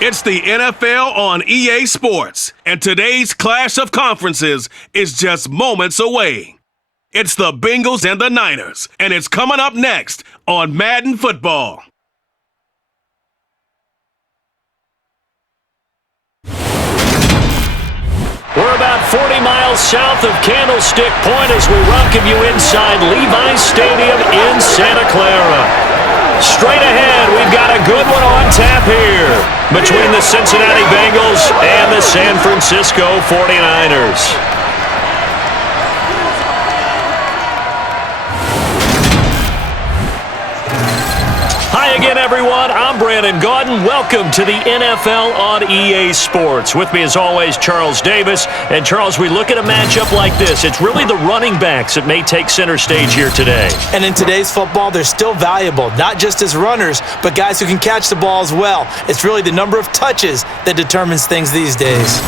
It's the NFL on EA Sports, and today's clash of conferences is just moments away. It's the Bengals and the Niners, and it's coming up next on Madden Football. We're about 40 miles south of Candlestick Point as we welcome you inside Levi's Stadium in Santa Clara. Straight ahead, we've got a good one on tap here between the Cincinnati Bengals and the San Francisco 49ers. Hi again, everyone. I'm Brandon Gaudin. Welcome to the NFL on EA Sports. With me, as always, Charles Davis. And, Charles, we look at a matchup like this. It's really the running backs that may take center stage here today. And in today's football, they're still valuable, not just as runners, but guys who can catch the ball as well. It's really the number of touches that determines things these days.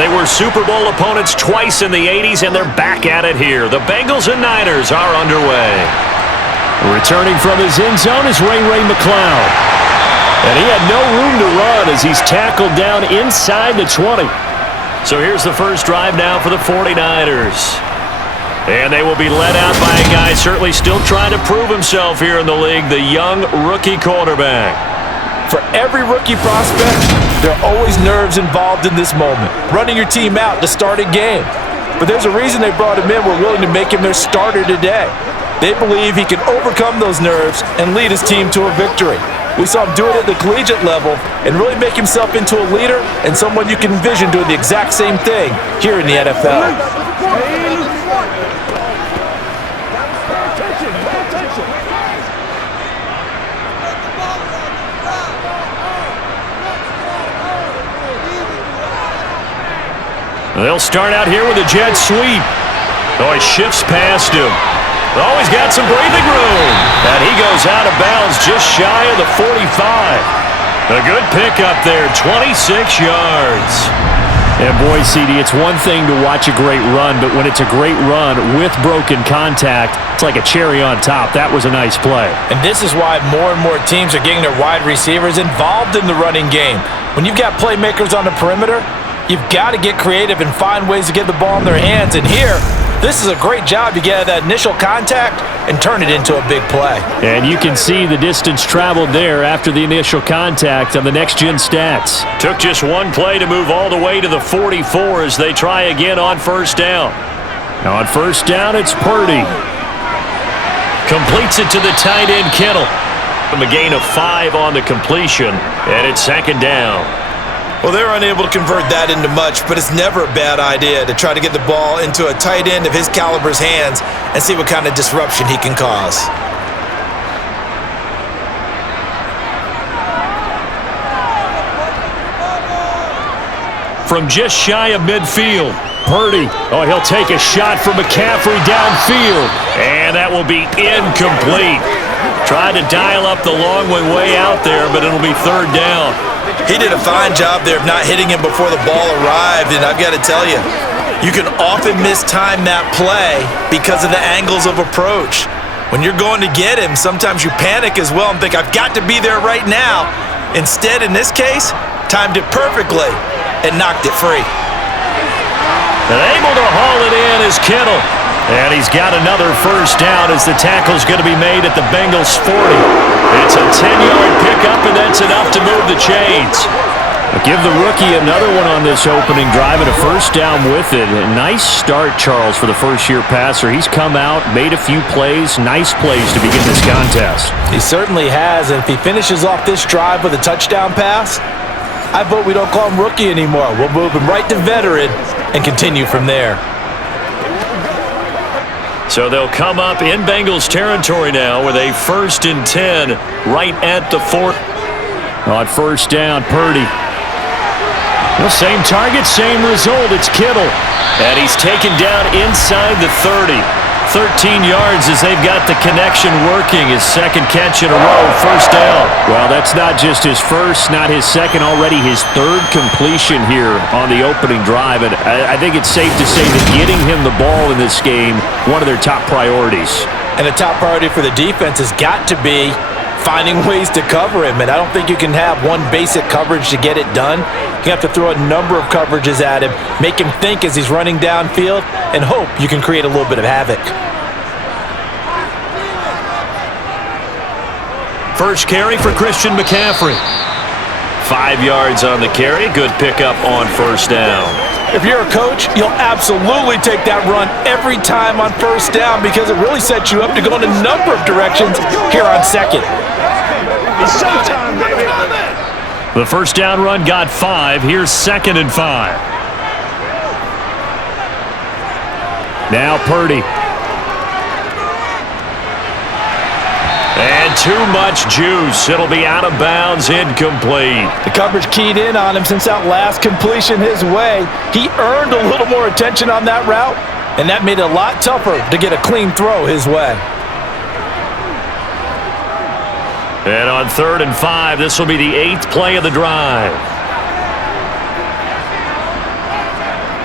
They were Super Bowl opponents twice in the 80s, and they're back at it here. The Bengals and Niners are underway. Returning from his end zone is Ray McCloud. And he had no room to run as he's tackled down inside the 20. So here's the first drive now for the 49ers. And they will be led out by a guy certainly still trying to prove himself here in the league, the young rookie quarterback. For every rookie prospect, there are always nerves involved in this moment, running your team out to start a game. But there's a reason they brought him in. We're willing to make him their starter today. They believe he can overcome those nerves and lead his team to a victory. We saw him do it at the collegiate level and really make himself into a leader and someone you can envision doing the exact same thing here in the NFL. They'll start out here with a jet sweep. Oh, he shifts past him. Oh, he's got some breathing room. And he goes out of bounds just shy of the 45. A good pickup there, 26 yards. And boy, CD, it's one thing to watch a great run, but when it's a great run with broken contact, it's like a cherry on top. That was a nice play. And this is why more and more teams are getting their wide receivers involved in the running game. When you've got playmakers on the perimeter, you've got to get creative and find ways to get the ball in their hands. And here, this is a great job to get that initial contact and turn it into a big play. And you can see the distance traveled there after the initial contact on the next-gen stats. Took just one play to move all the way to the 44 as they try again on first down. Now on first down, it's Purdy. Completes it to the tight end, Kittle. A gain of 5 on the completion, and it's second down. Well, they're unable to convert that into much, but it's never a bad idea to try to get the ball into a tight end of his caliber's hands and see what kind of disruption he can cause. From just shy of midfield, Purdy. Oh, he'll take a shot from McCaffrey downfield, and that will be incomplete. Tried to dial up the long way out there, but it'll be third down. He did a fine job there of not hitting him before the ball arrived, and I've got to tell you, you can often mistime that play because of the angles of approach. When you're going to get him, sometimes you panic as well and think, I've got to be there right now. Instead, in this case, timed it perfectly and knocked it free. And able to haul it in is Kittle. And he's got another first down as the tackle's going to be made at the Bengals 40. It's a 10-yard pickup, and that's enough to move the chains. Give the rookie another one on this opening drive and a first down with it. A nice start, Charles, for the first-year passer. He's come out, made a few plays, nice plays to begin this contest. He certainly has, and if he finishes off this drive with a touchdown pass, I vote we don't call him rookie anymore. We'll move him right to veteran and continue from there. So they'll come up in Bengals territory now with a 1st and 10 right at the 4. On first down, Purdy. Well, same target, same result. It's Kittle. And he's taken down inside the 30. 13 yards as they've got the connection working. His second catch in a row, first down. Well, that's not just his first, not his second, already his third completion here on the opening drive. And I think it's safe to say that getting him the ball in this game, one of their top priorities. And a top priority for the defense has got to be finding ways to cover him. And I don't think you can have one basic coverage to get it done. You have to throw a number of coverages at him, make him think as he's running downfield, and hope you can create a little bit of havoc. First carry for Christian McCaffrey. 5 yards on the carry. Good pickup on first down. If you're a coach, you'll absolutely take that run every time on first down because it really sets you up to go in a number of directions here on second. It's showtime, baby. The first down run got 5. Here's 2nd and 5. Now Purdy. And too much juice. It'll be out of bounds, incomplete. The coverage keyed in on him since that last completion his way. He earned a little more attention on that route, and that made it a lot tougher to get a clean throw his way. And on 3rd and 5, this will be the 8th play of the drive.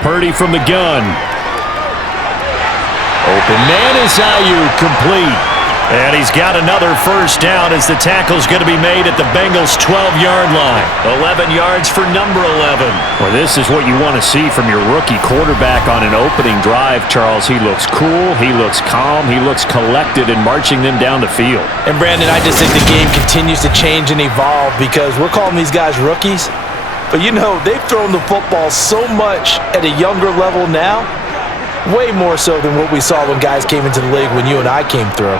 Purdy from the gun. Open man is Ayuk, complete. And he's got another first down as the tackle's going to be made at the Bengals' 12-yard line. 11 yards for number 11. Well, this is what you want to see from your rookie quarterback on an opening drive, Charles. He looks cool, he looks calm, he looks collected in marching them down the field. And, Brandon, I just think the game continues to change and evolve because we're calling these guys rookies. But, you know, they've thrown the football so much at a younger level now, way more so than what we saw when guys came into the league when you and I came through.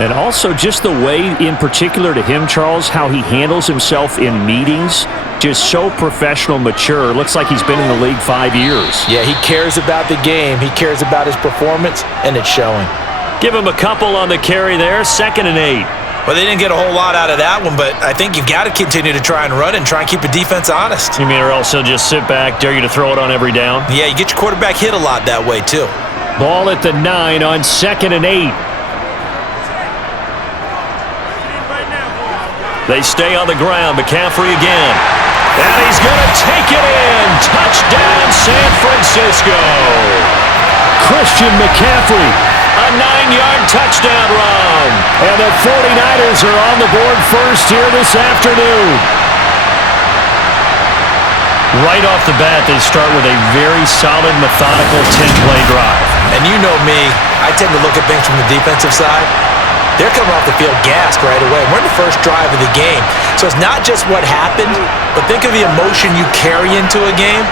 And also just the way, in particular to him, Charles, how he handles himself in meetings, just so professional, mature. Looks like he's been in the league 5 years. Yeah, he cares about the game. He cares about his performance, and it's showing. Give him a couple on the carry there, 2nd and 8. Well, they didn't get a whole lot out of that one, but I think you've got to continue to try and run and try and keep the defense honest. You mean or else he'll just sit back, dare you to throw it on every down? Yeah, you get your quarterback hit a lot that way, too. Ball at the 9 on 2nd and 8. They stay on the ground. McCaffrey again. And he's going to take it in. Touchdown, San Francisco. Christian McCaffrey. A 9-yard touchdown run. And the 49ers are on the board first here this afternoon. Right off the bat, they start with a very solid, methodical 10-play drive. And you know me, I tend to look at things from the defensive side. They're coming off the field gassed right away. We're in the first drive of the game. So it's not just what happened, but think of the emotion you carry into a game,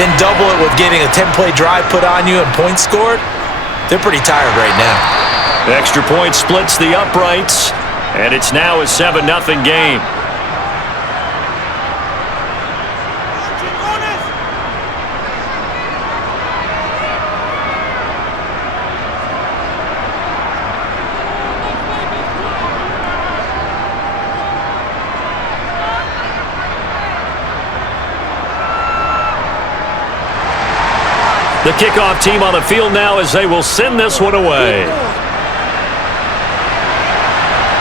then double it with getting a 10-play drive put on you and points scored. They're pretty tired right now. Extra point splits the uprights, and it's now a 7-0 game. The kickoff team on the field now as they will send this one away.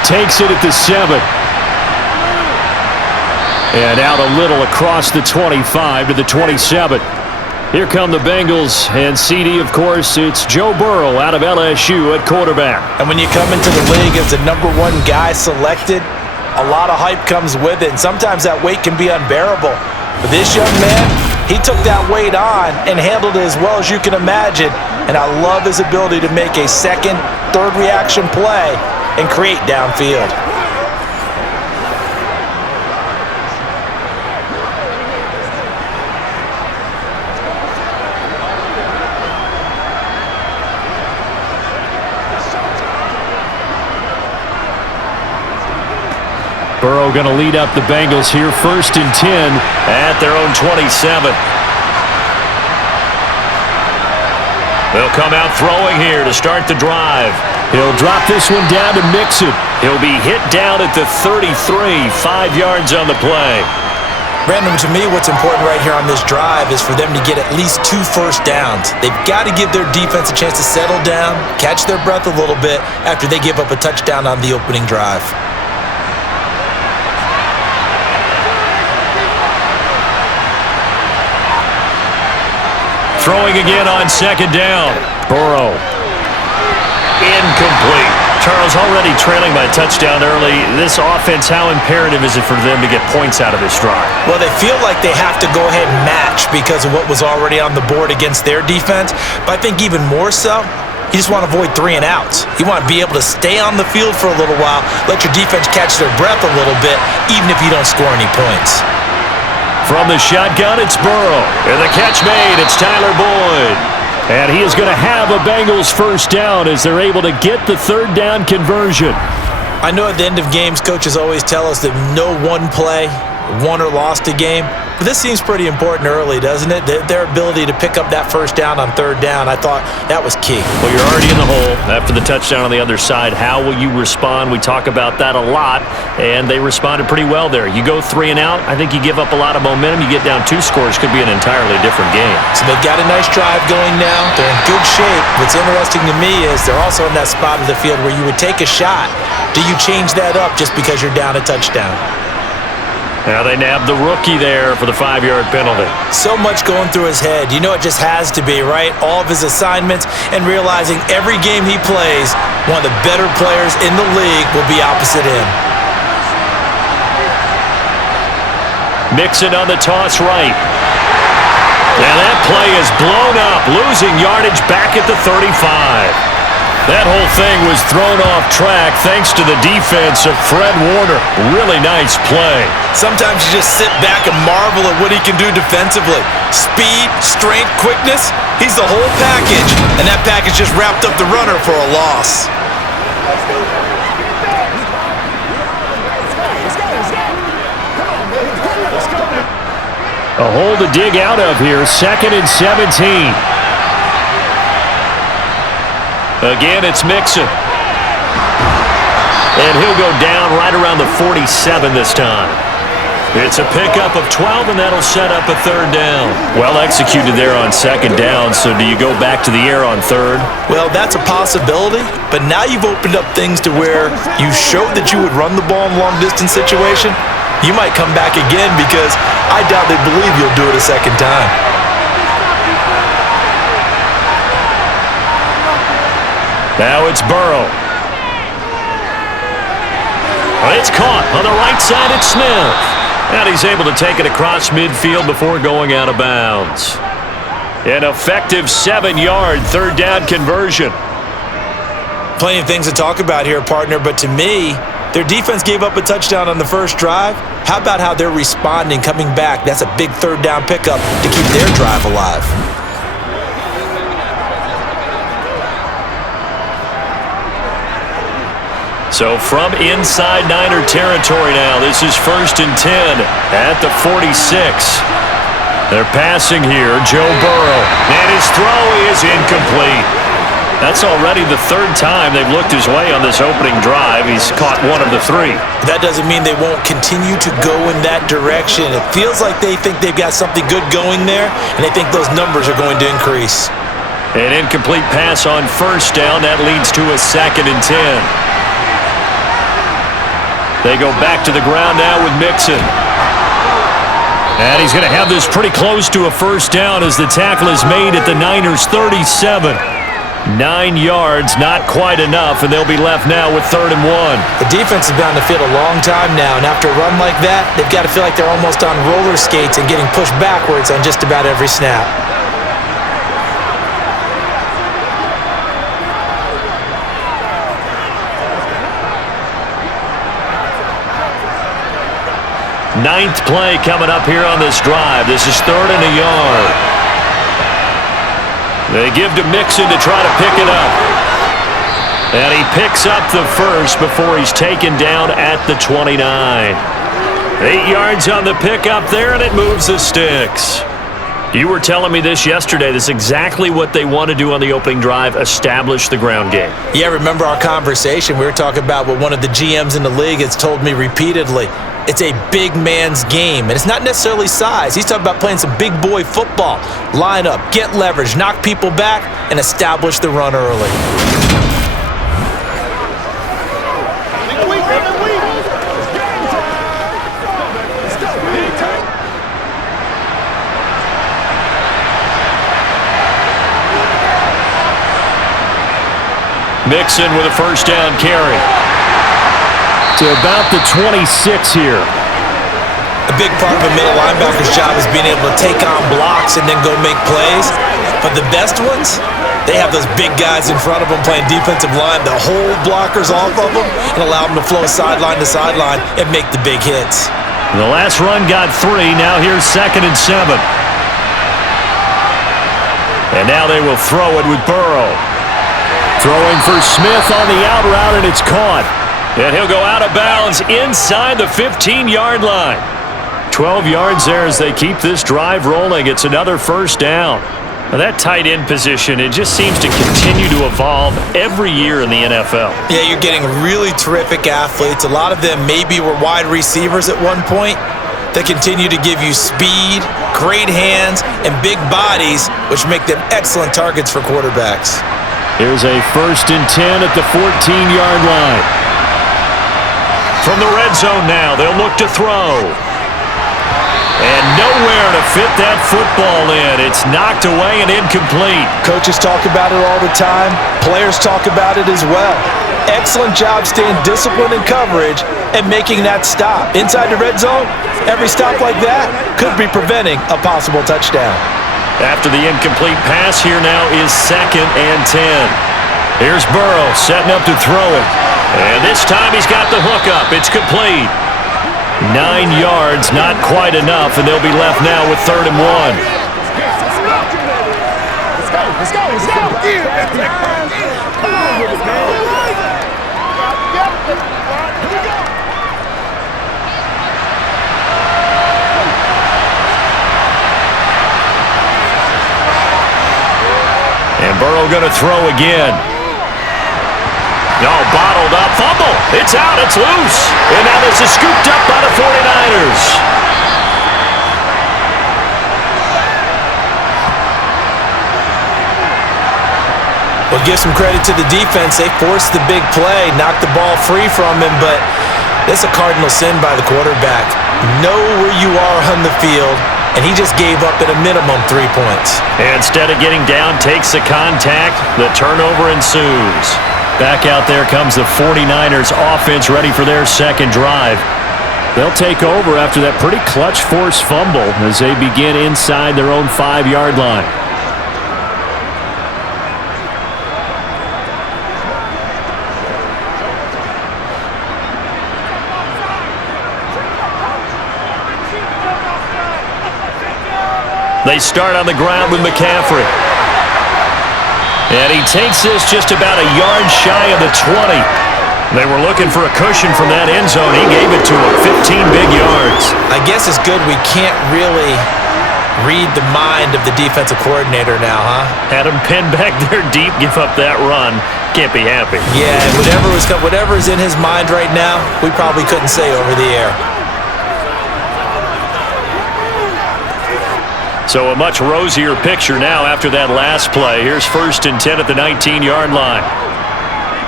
Takes it at the 7. And out a little across the 25 to the 27. Here come the Bengals, and CD, of course, it's Joe Burrow out of LSU at quarterback. And when you come into the league as the #1 guy selected, a lot of hype comes with it, and sometimes that weight can be unbearable. But this young man, he took that weight on and handled it as well as you can imagine and I love his ability to make a second, third reaction play and create downfield. Burrow going to lead up the Bengals here, 1st and 10 at their own 27. They'll come out throwing here to start the drive. He'll drop this one down to Mixon. He'll be hit down at the 33, 5 yards on the play. Brandon, to me, what's important right here on this drive is for them to get at least 2 first downs. They've got to give their defense a chance to settle down, catch their breath a little bit after they give up a touchdown on the opening drive. Throwing again on 2nd down. Burrow. Incomplete. Charles, already trailing by a touchdown early. This offense, how imperative is it for them to get points out of this drive? Well, they feel like they have to go ahead and match because of what was already on the board against their defense. But I think even more so, you just want to avoid 3 and outs. You want to be able to stay on the field for a little while, let your defense catch their breath a little bit, even if you don't score any points. From the shotgun, it's Burrow. And the catch made, it's Tyler Boyd. And he is going to have a Bengals first down as they're able to get the 3rd down conversion. I know at the end of games, coaches always tell us that no one play won or lost a game. But this seems pretty important early, doesn't it? Their ability to pick up that first down on 3rd down, I thought that was key. Well, you're already in the hole after the touchdown on the other side. How will you respond? We talk about that a lot, and they responded pretty well there. You go 3 and out, I think you give up a lot of momentum. You get down 2 scores, could be an entirely different game. So they've got a nice drive going now. They're in good shape. What's interesting to me is they're also in that spot of the field where you would take a shot. Do you change that up just because you're down a touchdown? Now they nabbed the rookie there for the 5-yard penalty. So much going through his head. You know it just has to be, right? All of his assignments and realizing every game he plays, one of the better players in the league will be opposite him. Mixon on the toss right. And that play is blown up, losing yardage back at the 35. That whole thing was thrown off track thanks to the defense of Fred Warner. Really nice play. Sometimes you just sit back and marvel at what he can do defensively. Speed, strength, quickness, he's the whole package. And that package just wrapped up the runner for a loss. A hole to dig out of here, 2nd and 17. Again, it's Mixon. And he'll go down right around the 47 this time. It's a pickup of 12, and that'll set up a 3rd down. Well executed there on 2nd down, so do you go back to the air on 3rd? Well, that's a possibility, but now you've opened up things to where you showed that you would run the ball in long-distance situation. You might come back again because I doubt they believe you'll do it a 2nd time. Now it's Burrow. It's caught on the right side. It's Smith. And he's able to take it across midfield before going out of bounds. An effective 7-yard 3rd down conversion. Plenty of things to talk about here, partner, but to me, their defense gave up a touchdown on the first drive. How about how they're responding, coming back? That's a big 3rd down pickup to keep their drive alive. So from inside Niner territory now, this is 1st and 10 at the 46. They're passing here, Joe Burrow. And his throw is incomplete. That's already the 3rd time they've looked his way on this opening drive. He's caught 1 of the 3. That doesn't mean they won't continue to go in that direction. It feels like they think they've got something good going there, and they think those numbers are going to increase. An incomplete pass on 1st down. That leads to a 2nd and 10. They go back to the ground now with Mixon. And he's going to have this pretty close to a 1st down as the tackle is made at the Niners' 37. 9 yards, not quite enough, and they'll be left now with 3rd and 1. The defense has been on the field a long time now, and after a run like that, they've got to feel like they're almost on roller skates and getting pushed backwards on just about every snap. Ninth play coming up here on this drive. This is 3rd and a yard. They give to Mixon to try to pick it up. And he picks up the first before he's taken down at the 29. 8 yards on the pickup there, and it moves the sticks. You were telling me this yesterday. This is exactly what they want to do on the opening drive, establish the ground game. Yeah, remember our conversation? We were talking about what one of the GMs in the league has told me repeatedly. It's a big man's game, and it's not necessarily size. He's talking about playing some big boy football. Line up, get leverage, knock people back, and establish the run early. Mixon with a first down carry. To about the 26 here. A big part of a middle linebacker's job is being able to take on blocks and then go make plays. But the best ones, they have those big guys in front of them playing defensive line to hold blockers off of them and allow them to flow sideline to sideline and make the big hits. The last run got 3. Now here's 2nd and 7. And now they will throw it with Burrow. Throwing for Smith on the out route, and it's caught. And he'll go out of bounds inside the 15-yard line. 12 yards there as they keep this drive rolling. It's another first down. Now that tight end position, it just seems to continue to evolve every year in the NFL. Yeah, you're getting really terrific athletes. A lot of them maybe were wide receivers at one point. They continue to give you speed, great hands, and big bodies, which make them excellent targets for quarterbacks. Here's a 1st and 10 at the 14-yard line. From the red zone now, they'll look to throw. And nowhere to fit that football in. It's knocked away and incomplete. Coaches talk about it all the time. Players talk about it as well. Excellent job staying disciplined in coverage and making that stop. Inside the red zone, every stop like that could be preventing a possible touchdown. After the incomplete pass, here now is 2nd and 10. Here's Burrow setting up to throw it. And this time he's got the hook up. It's complete. 9 yards, not quite enough, and they'll be left now with 3rd and 1. Let's go. And Burrow going to throw again. No, bottled up. Fumble. It's out. It's loose. And now this is scooped up by the 49ers. Well, give some credit to the defense. They forced the big play, knocked the ball free from him, but it's a cardinal sin by the quarterback. Know where you are on the field, and he just gave up at a minimum 3 points. And instead of getting down, takes the contact. The turnover ensues. Back out there comes the 49ers offense ready for their second drive. They'll take over after that pretty clutch forced fumble as they begin inside their own 5-yard line. They start on the ground with McCaffrey. And he takes this just about a yard shy of the 20. They were looking for a cushion from that end zone. He gave it to him, 15 big yards. I guess it's good we can't really read the mind of the defensive coordinator now, huh? Had him pinned back there deep, give up that run. Can't be happy. Yeah, whatever is in his mind right now, we probably couldn't say over the air. So a much rosier picture now after that last play. Here's 1st and 10 at the 19-yard line.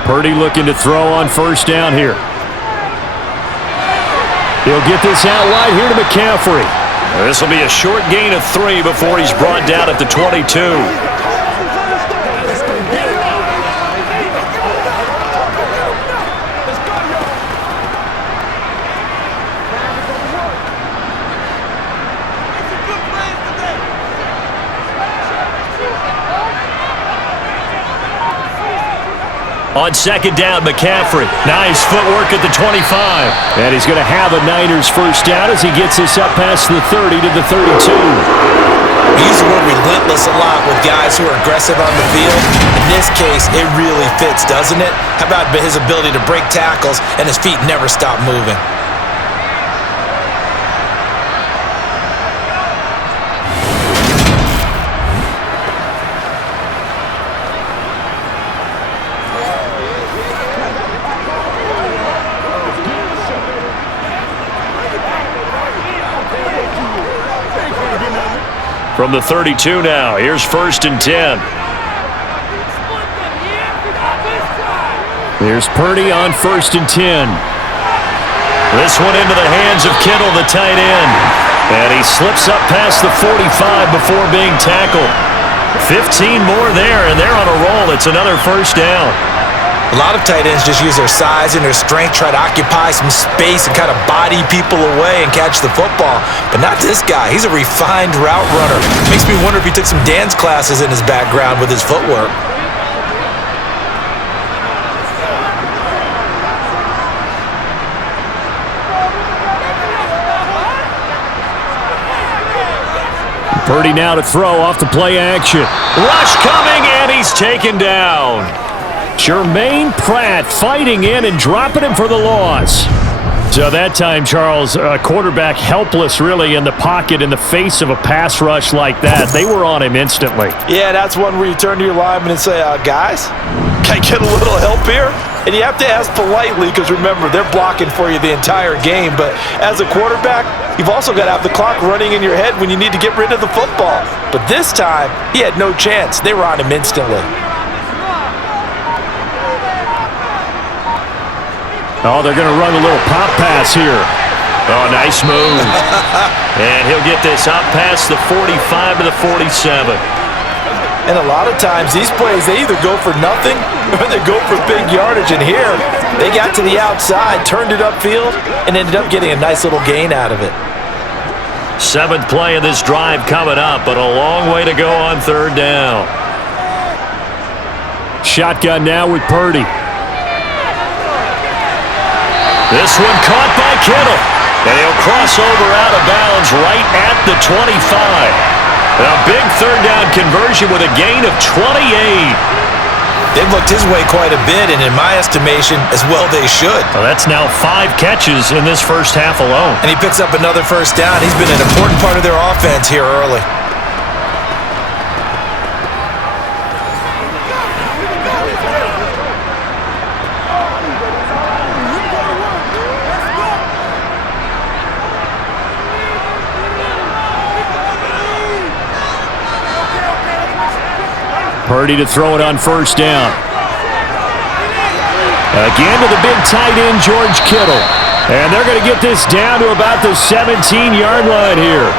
Purdy looking to throw on first down here. He'll get this out wide here to McCaffrey. This will be a short gain of 3 before he's brought down at the 22. On second down, McCaffrey. Nice footwork at the 25. And he's going to have a Niners first down as he gets this up past the 30 to the 32. We use the word relentless a lot with guys who are aggressive on the field. In this case, it really fits, doesn't it? How about his ability to break tackles and his feet never stop moving? From the 32 now, here's 1st and 10. Here's Purdy on 1st and 10. This one into the hands of Kittle, the tight end. And he slips up past the 45 before being tackled. 15 more there, and they're on a roll. It's another first down. A lot of tight ends just use their size and their strength, try to occupy some space and kind of body people away and catch the football. But not this guy. He's a refined route runner. Makes me wonder if he took some dance classes in his background with his footwork. Purdy now to throw off the play action. Rush coming, and he's taken down. Jermaine Pratt fighting in and dropping him for the loss. So that time, Charles, quarterback helpless really in the pocket in the face of a pass rush like that. They were on him instantly. Yeah, that's one where you turn to your lineman and say, guys, can I get a little help here? And you have to ask politely because, remember, they're blocking for you the entire game. But as a quarterback, you've also got to have the clock running in your head when you need to get rid of the football. But this time, he had no chance. They were on him instantly. Oh, they're going to run a little pop pass here. Oh, nice move. And he'll get this up past the 45 to the 47. And a lot of times, these plays, they either go for nothing or they go for big yardage. And here, they got to the outside, turned it upfield, and ended up getting a nice little gain out of it. 7th play of this drive coming up, but a long way to go on 3rd down. Shotgun now with Purdy. This one caught by Kittle, and he'll cross over out of bounds right at the 25. A big 3rd down conversion with a gain of 28. They've looked his way quite a bit, and in my estimation, as well they should. Well, that's now 5 catches in this first half alone. And he picks up another first down. He's been an important part of their offense here early. Purdy to throw it on 1st down. Again to the big tight end, George Kittle. And they're going to get this down to about the 17-yard line here.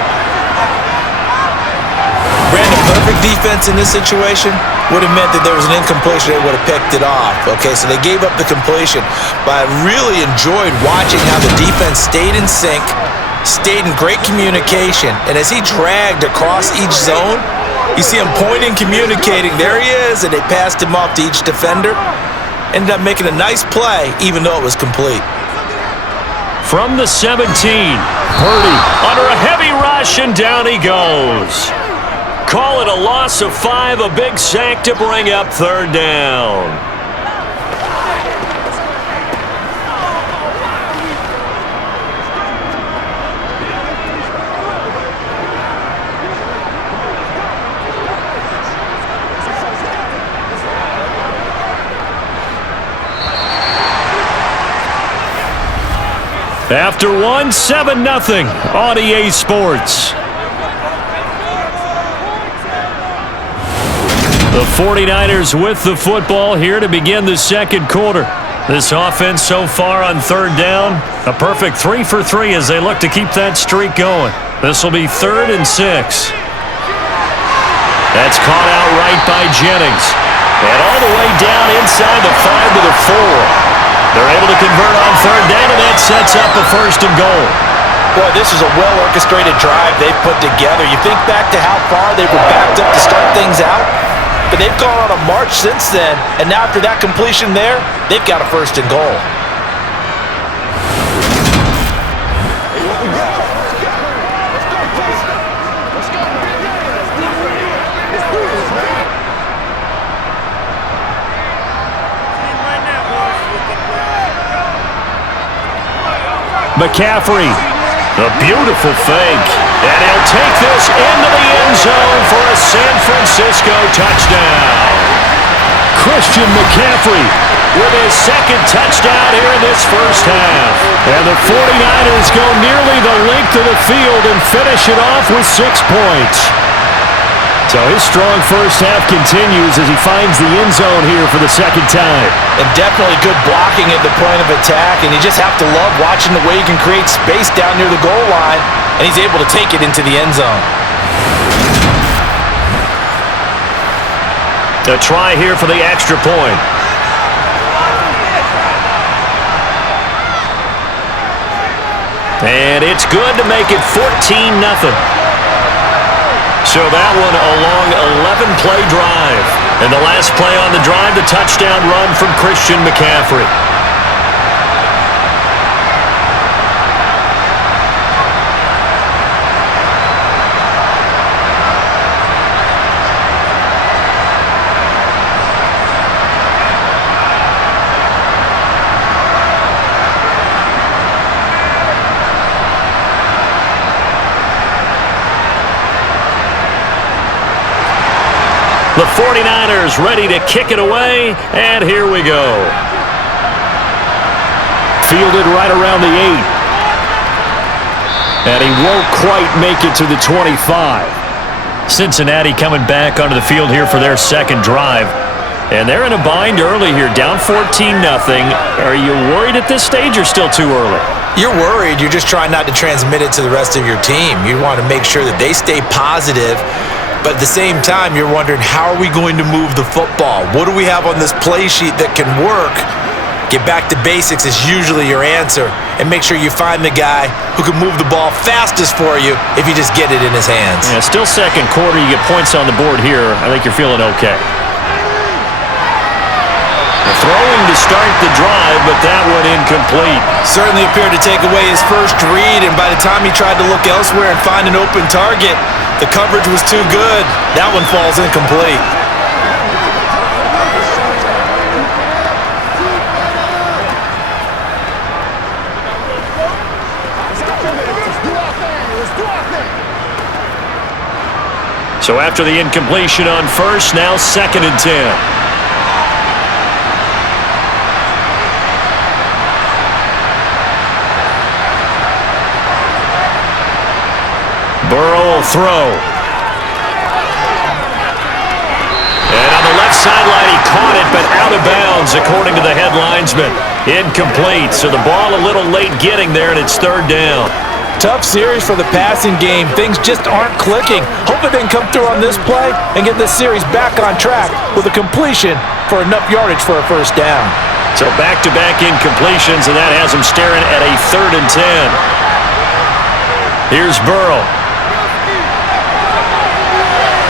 Brandon, perfect defense in this situation would have meant that there was an incompletion. They would have picked it off. Okay, so they gave up the completion. But I really enjoyed watching how the defense stayed in sync, stayed in great communication. And as he dragged across each zone, you see him pointing, communicating. There he is, and they passed him off to each defender. Ended up making a nice play, even though it was complete. From the 17, Purdy under a heavy rush, and down he goes. Call it a loss of 5, a big sack to bring up 3rd down. After 1, 7-0 on EA Sports. The 49ers with the football here to begin the 2nd quarter. This offense so far on 3rd down, a perfect 3 for 3 as they look to keep that streak going. This will be 3rd and 6. That's caught out right by Jennings. And all the way down inside the 5 to the 4. They're able to convert on 3rd down, and that sets up a 1st and goal. Boy, this is a well-orchestrated drive they've put together. You think back to how far they were backed up to start things out, but they've gone on a march since then, and now after that completion there, they've got a first and goal. McCaffrey, a beautiful fake. And he'll take this into the end zone for a San Francisco touchdown. Christian McCaffrey with his second touchdown here in this first half. And the 49ers go nearly the length of the field and finish it off with 6 points. So his strong first half continues as he finds the end zone here for the second time. And definitely good blocking at the point of attack, and you just have to love watching the way he can create space down near the goal line, and he's able to take it into the end zone. A try here for the extra point. And it's good to make it 14-0. So that one a long 11-play drive. And the last play on the drive, the touchdown run from Christian McCaffrey. The 49ers ready to kick it away, and here we go. Fielded right around the 8. And he won't quite make it to the 25. Cincinnati coming back onto the field here for their second drive. And they're in a bind early here, down 14-0. Are you worried at this stage or still too early? You're worried. You're just trying not to transmit it to the rest of your team. You want to make sure that they stay positive. But at the same time, you're wondering, how are we going to move the football? What do we have on this play sheet that can work? Get back to basics is usually your answer. And make sure you find the guy who can move the ball fastest for you if you just get it in his hands. Yeah, still second quarter. You get points on the board here. I think you're feeling okay. Throwing to start the drive, but that one incomplete. Certainly appeared to take away his first read, and by the time he tried to look elsewhere and find an open target, the coverage was too good. That one falls incomplete. So after the incompletion on first, now 2nd and 10. Burrow will throw. And on the left sideline, he caught it, but out of bounds, according to the head linesman. Incomplete, so the ball a little late getting there, and it's 3rd down. Tough series for the passing game. Things just aren't clicking. Hopefully they can come through on this play and get this series back on track with a completion for enough yardage for a first down. So back-to-back incompletions, and that has him staring at a 3rd and 10. Here's Burrow.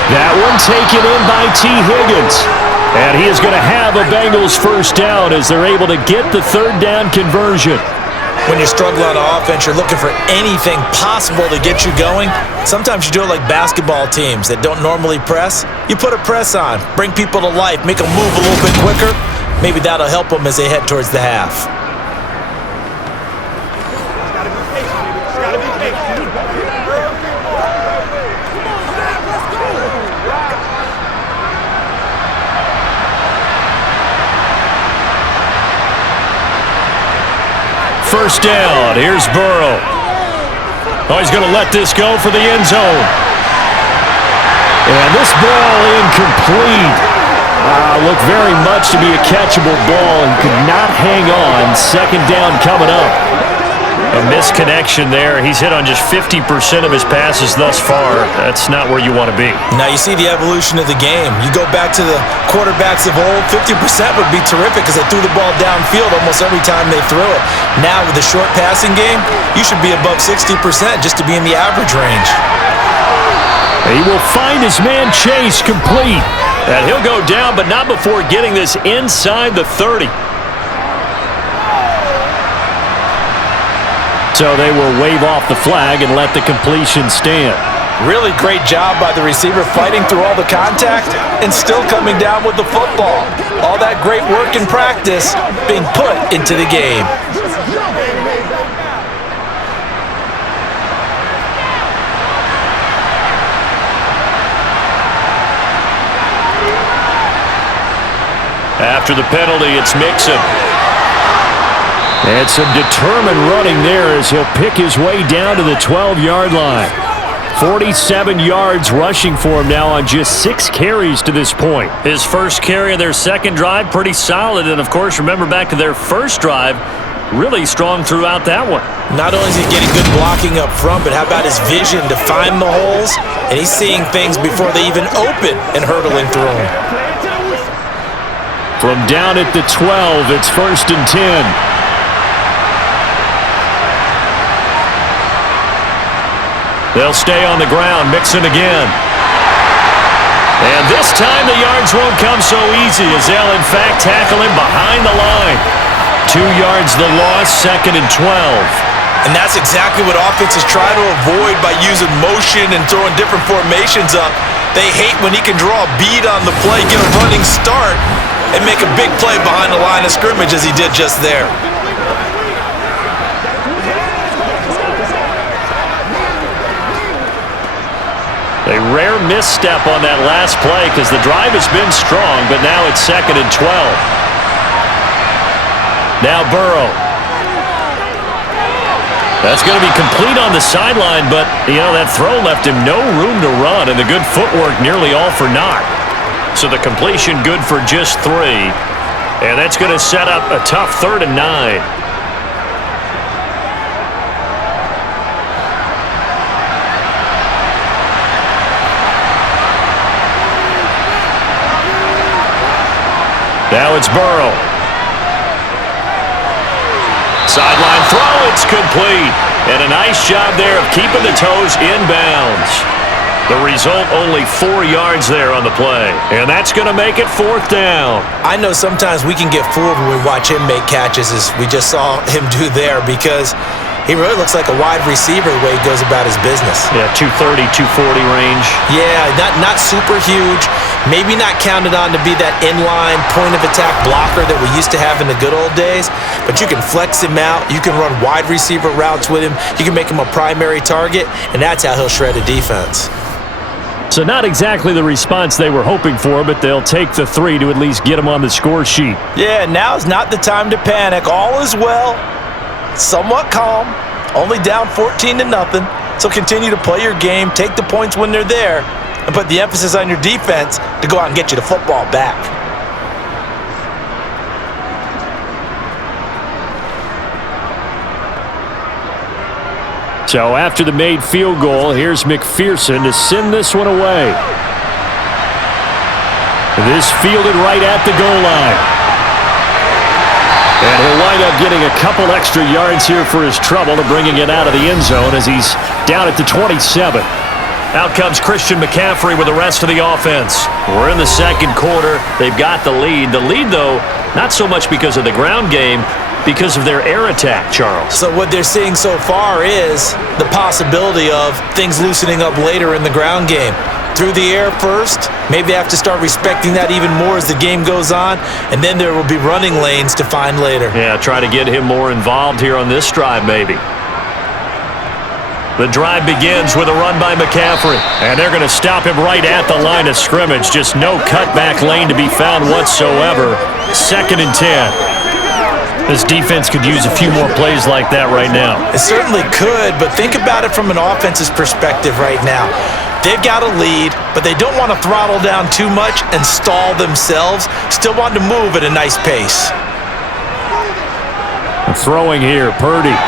That one taken in by T. Higgins. And he is going to have a Bengals first down as they're able to get the 3rd down conversion. When you're struggling on offense, you're looking for anything possible to get you going. Sometimes you do it like basketball teams that don't normally press. You put a press on, bring people to life, make them move a little bit quicker. Maybe that'll help them as they head towards the half. First down. Here's Burrow. Oh, he's going to let this go for the end zone. And this ball incomplete. Looked very much to be a catchable ball and could not hang on. 2nd down coming up. A misconnection there. He's hit on just 50% of his passes thus far. That's not where you want to be. Now you see the evolution of the game. You go back to the quarterbacks of old, 50% would be terrific because they threw the ball downfield almost every time they threw it. Now with the short passing game, you should be above 60% just to be in the average range. He will find his man Chase complete. And he'll go down, but not before getting this inside the 30. So they will wave off the flag and let the completion stand. Really great job by the receiver fighting through all the contact and still coming down with the football. All that great work in practice being put into the game. After the penalty, it's Mixon. And some determined running there as he'll pick his way down to the 12-yard line. 47 yards rushing for him now on just 6 carries to this point. His first carry of their second drive, pretty solid. And, of course, remember back to their first drive, really strong throughout that one. Not only is he getting good blocking up front, but how about his vision to find the holes? And he's seeing things before they even open and hurtling through them. From down at the 12, it's 1st and 10. They'll stay on the ground, Mixon again. And this time the yards won't come so easy as they'll in fact tackle him behind the line. 2 yards the loss, 2nd and 12. And that's exactly what offenses try to avoid by using motion and throwing different formations up. They hate when he can draw a bead on the play, get a running start, and make a big play behind the line of scrimmage as he did just there. A rare misstep on that last play because the drive has been strong, but now it's 2nd and 12. Now Burrow. That's going to be complete on the sideline, but, that throw left him no room to run, and the good footwork nearly all for naught. So the completion good for just 3, and that's going to set up a tough 3rd and 9. Now it's Burrow. Sideline throw, it's complete. And a nice job there of keeping the toes inbounds. The result, only 4 yards there on the play. And that's going to make it 4th down. I know sometimes we can get fooled when we watch him make catches, as we just saw him do there, because he really looks like a wide receiver the way he goes about his business. Yeah, 230, 240 range. Yeah, not super huge. Maybe not counted on to be that inline point-of-attack blocker that we used to have in the good old days. But you can flex him out. You can run wide receiver routes with him. You can make him a primary target, and that's how he'll shred a defense. So not exactly the response they were hoping for, but they'll take the 3 to at least get him on the score sheet. Yeah, now's not the time to panic. All is well. Somewhat calm, only down 14-0. So continue to play your game, take the points when they're there, and put the emphasis on your defense to go out and get you the football back. So after the made field goal, here's McPherson to send this one away. This fielded right at the goal line. And he'll wind up getting a couple extra yards here for his trouble to bringing it out of the end zone as he's down at the 27. Out comes Christian McCaffrey with the rest of the offense. We're in the second quarter. They've got the lead. The lead, though, not so much because of the ground game, because of their air attack, Charles. So what they're seeing so far is the possibility of things loosening up later in the ground game. Through the air first, maybe they have to start respecting that even more as the game goes on, and then there will be running lanes to find later. Yeah, try to get him more involved here on this drive maybe. The drive begins with a run by McCaffrey, and they're going to stop him right at the line of scrimmage. Just no cutback lane to be found whatsoever. 2nd and 10. This defense could use a few more plays like that right now. It certainly could, but think about it from an offense's perspective right now. They've got a lead, but they don't want to throttle down too much and stall themselves. Still want to move at a nice pace. Throwing here, Purdy.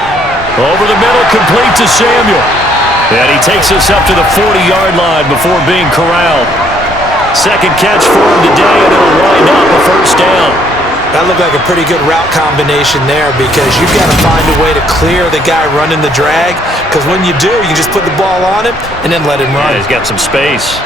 Over the middle, complete to Samuel. And he takes us up to the 40-yard line before being corralled. Second catch for him today, and it'll wind up a 1st down. That looked like a pretty good route combination there, because you've got to find a way to clear the guy running the drag, because when you do, you just put the ball on him and then let him run. Yeah, he's got some space.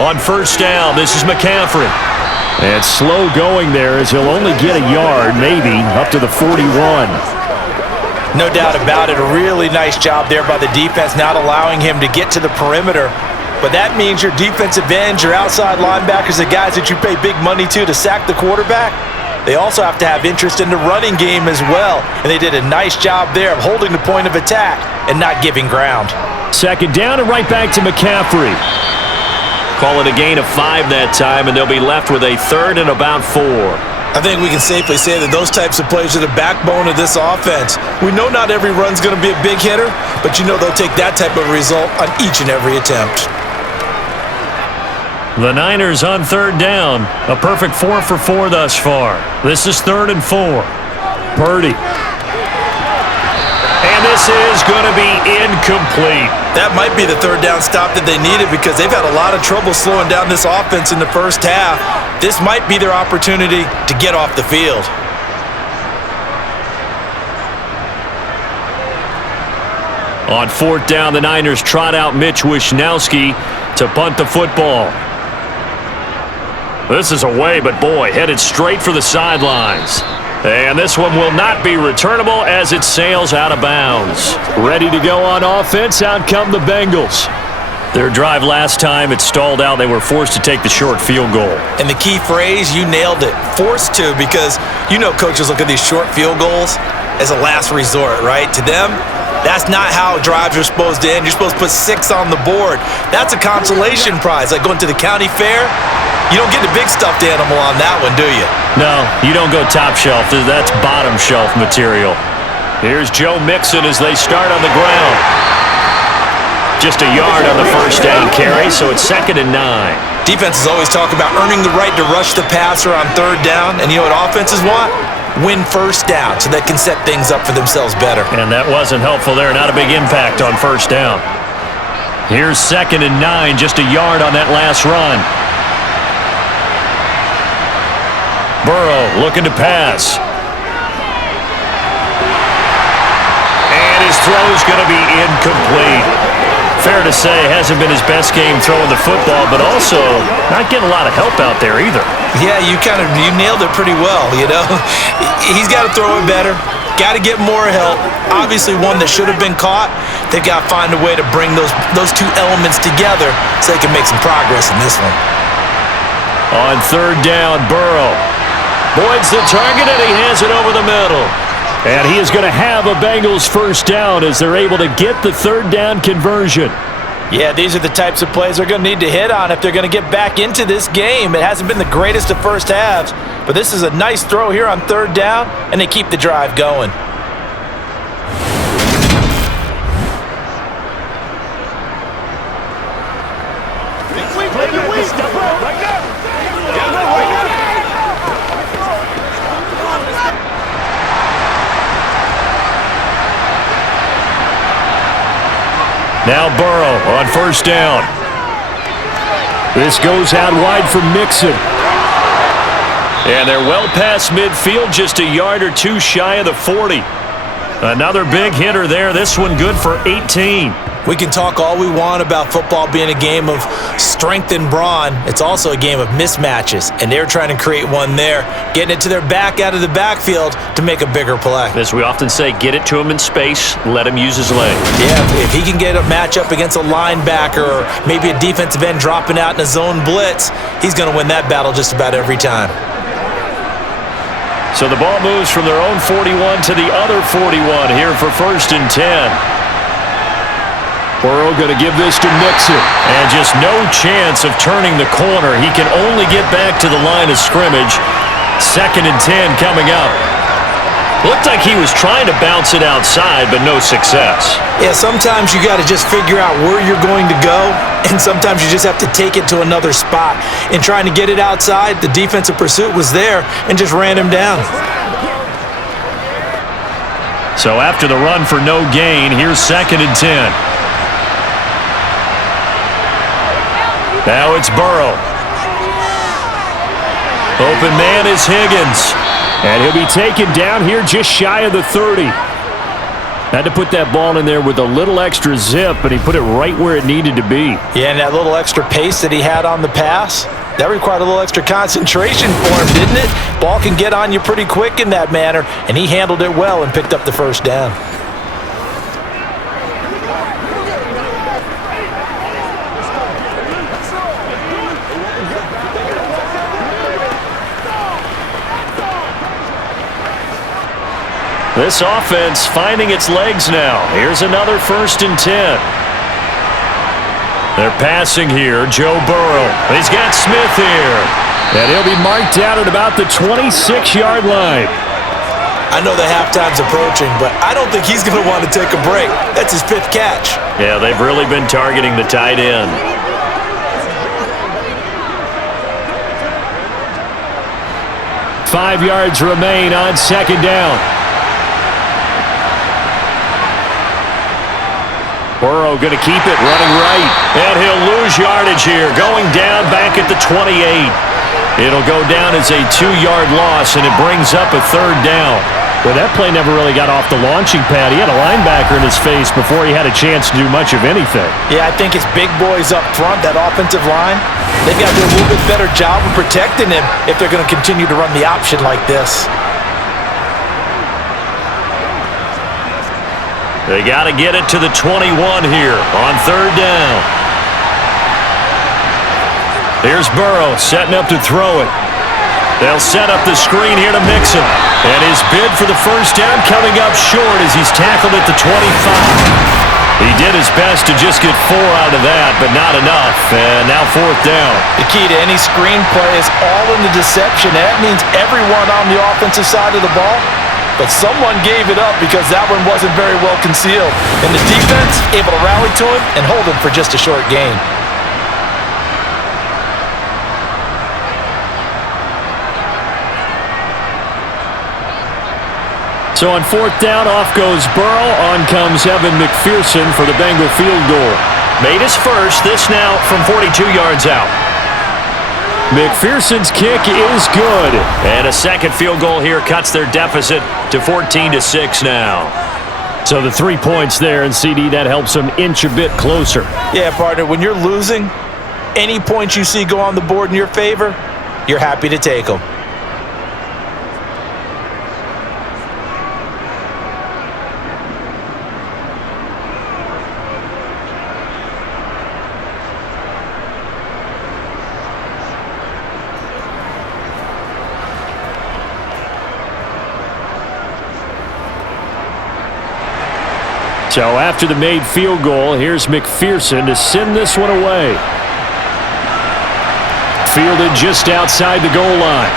On first down, this is McCaffrey. And slow going there as he'll only get a yard, maybe, up to the 41. No doubt about it. A really nice job there by the defense, not allowing him to get to the perimeter. But that means your defensive ends, your outside linebackers, the guys that you pay big money to sack the quarterback, they also have to have interest in the running game as well. And they did a nice job there of holding the point of attack and not giving ground. Second down and right back to McCaffrey. Call it a gain of 5 that time, and they'll be left with a third and about 4. I think we can safely say that those types of plays are the backbone of this offense. We know not every run's going to be a big hitter, but you know they'll take that type of result on each and every attempt. The Niners on third down. A perfect 4 for 4 thus far. This is 3rd and 4. Purdy. And this is going to be incomplete. That might be the third down stop that they needed because they've had a lot of trouble slowing down this offense in the first half. This might be their opportunity to get off the field. On 4th down, the Niners trot out Mitch Wishnowski to punt the football. This is away, but boy, headed straight for the sidelines. And this one will not be returnable as it sails out of bounds. Ready to go on offense, out come the Bengals. Their drive last time, it stalled out. They were forced to take the short field goal. And the key phrase, you nailed it, forced to, because you know coaches look at these short field goals as a last resort, right? To them, that's not how drives are supposed to end. You're supposed to put 6 on the board. That's a consolation prize, like going to the county fair. You don't get the big stuffed animal on that one, do you? No, you don't go top shelf. That's bottom shelf material. Here's Joe Mixon as they start on the ground. Just a yard on the first down carry, so it's 2nd and 9. Defenses always talk about earning the right to rush the passer on third down, and you know what offenses want? Win first down so they can set things up for themselves better. And that wasn't helpful there. Not a big impact on first down. Here's 2nd and 9, just a yard on that last run. Burrow looking to pass. And his throw's going to be incomplete. Fair to say, hasn't been his best game throwing the football, but also not getting a lot of help out there either. Yeah, you nailed it pretty well, you know. He's got to throw it better. Got to get more help. Obviously one that should have been caught. They've got to find a way to bring those two elements together so they can make some progress in this one. On third down, Burrow. Boyd's the target, and he hands it over the middle. And he is going to have a Bengals first down as they're able to get the third down conversion. Yeah, these are the types of plays they're going to need to hit on if they're going to get back into this game. It hasn't been the greatest of first halves, but this is a nice throw here on third down, and they keep the drive going. Now Burrow on first down. This goes out wide for Mixon. And they're well past midfield, just a yard or two shy of the 40. Another big hitter there. This one good for 18. We can talk all we want about football being a game of strength and brawn. It's also a game of mismatches, and they're trying to create one there, getting it to their back out of the backfield to make a bigger play. As we often say, get it to him in space, let him use his leg. Yeah, if he can get a matchup against a linebacker or maybe a defensive end dropping out in a zone blitz, he's going to win that battle just about every time. So the ball moves from their own 41 to the other 41 here for 1st and 10. Burrow going to give this to Mixon. And just no chance of turning the corner. He can only get back to the line of scrimmage. 2nd and 10 coming up. Looked like he was trying to bounce it outside, but no success. Yeah, sometimes you got to just figure out where you're going to go, and sometimes you just have to take it to another spot. In trying to get it outside, the defensive pursuit was there and just ran him down. So after the run for no gain, here's 2nd and 10. Now it's Burrow. Open man is Higgins. And he'll be taken down here just shy of the 30. Had to put that ball in there with a little extra zip, but he put it right where it needed to be. Yeah, and that little extra pace that he had on the pass, that required a little extra concentration for him, didn't it? Ball can get on you pretty quick in that manner, and he handled it well and picked up the first down. This offense finding its legs now. Here's another 1st and 10. They're passing here. Joe Burrow. He's got Smith here. And he'll be marked out at about the 26-yard line. I know the halftime's approaching, but I don't think he's going to want to take a break. That's his 5th catch. Yeah, they've really been targeting the tight end. Five yards remain on 2nd down. Burrow going to keep it, running right. And he'll lose yardage here, going down back at the 28. It'll go down as a 2-yard loss, and it brings up a 3rd down. Well, that play never really got off the launching pad. He had a linebacker in his face before he had a chance to do much of anything. Yeah, I think it's big boys up front, that offensive line. They've got to do a little bit better job of protecting him if they're going to continue to run the option like this. They got to get it to the 21 here on 3rd down. Here's Burrow setting up to throw it. They'll set up the screen here to mix him. And his bid for the first down coming up short as he's tackled at the 25. He did his best to just get 4 out of that, but not enough. And now 4th down. The key to any screen play is all in the deception. That means everyone on the offensive side of the ball. But someone gave it up because that one wasn't very well concealed. And the defense able to rally to him and hold him for just a short gain. So on 4th down, off goes Burrow. On comes Evan McPherson for the Bengal field goal. Made his first, this now from 42 yards out. McPherson's kick is good. And a 2nd field goal here cuts their deficit to 14-6 now. So the 3 points there, and CD, that helps them inch a bit closer. Yeah, partner, when you're losing, any points you see go on the board in your favor, you're happy to take them. So after the made field goal, here's McPherson to send this one away. Fielded just outside the goal line.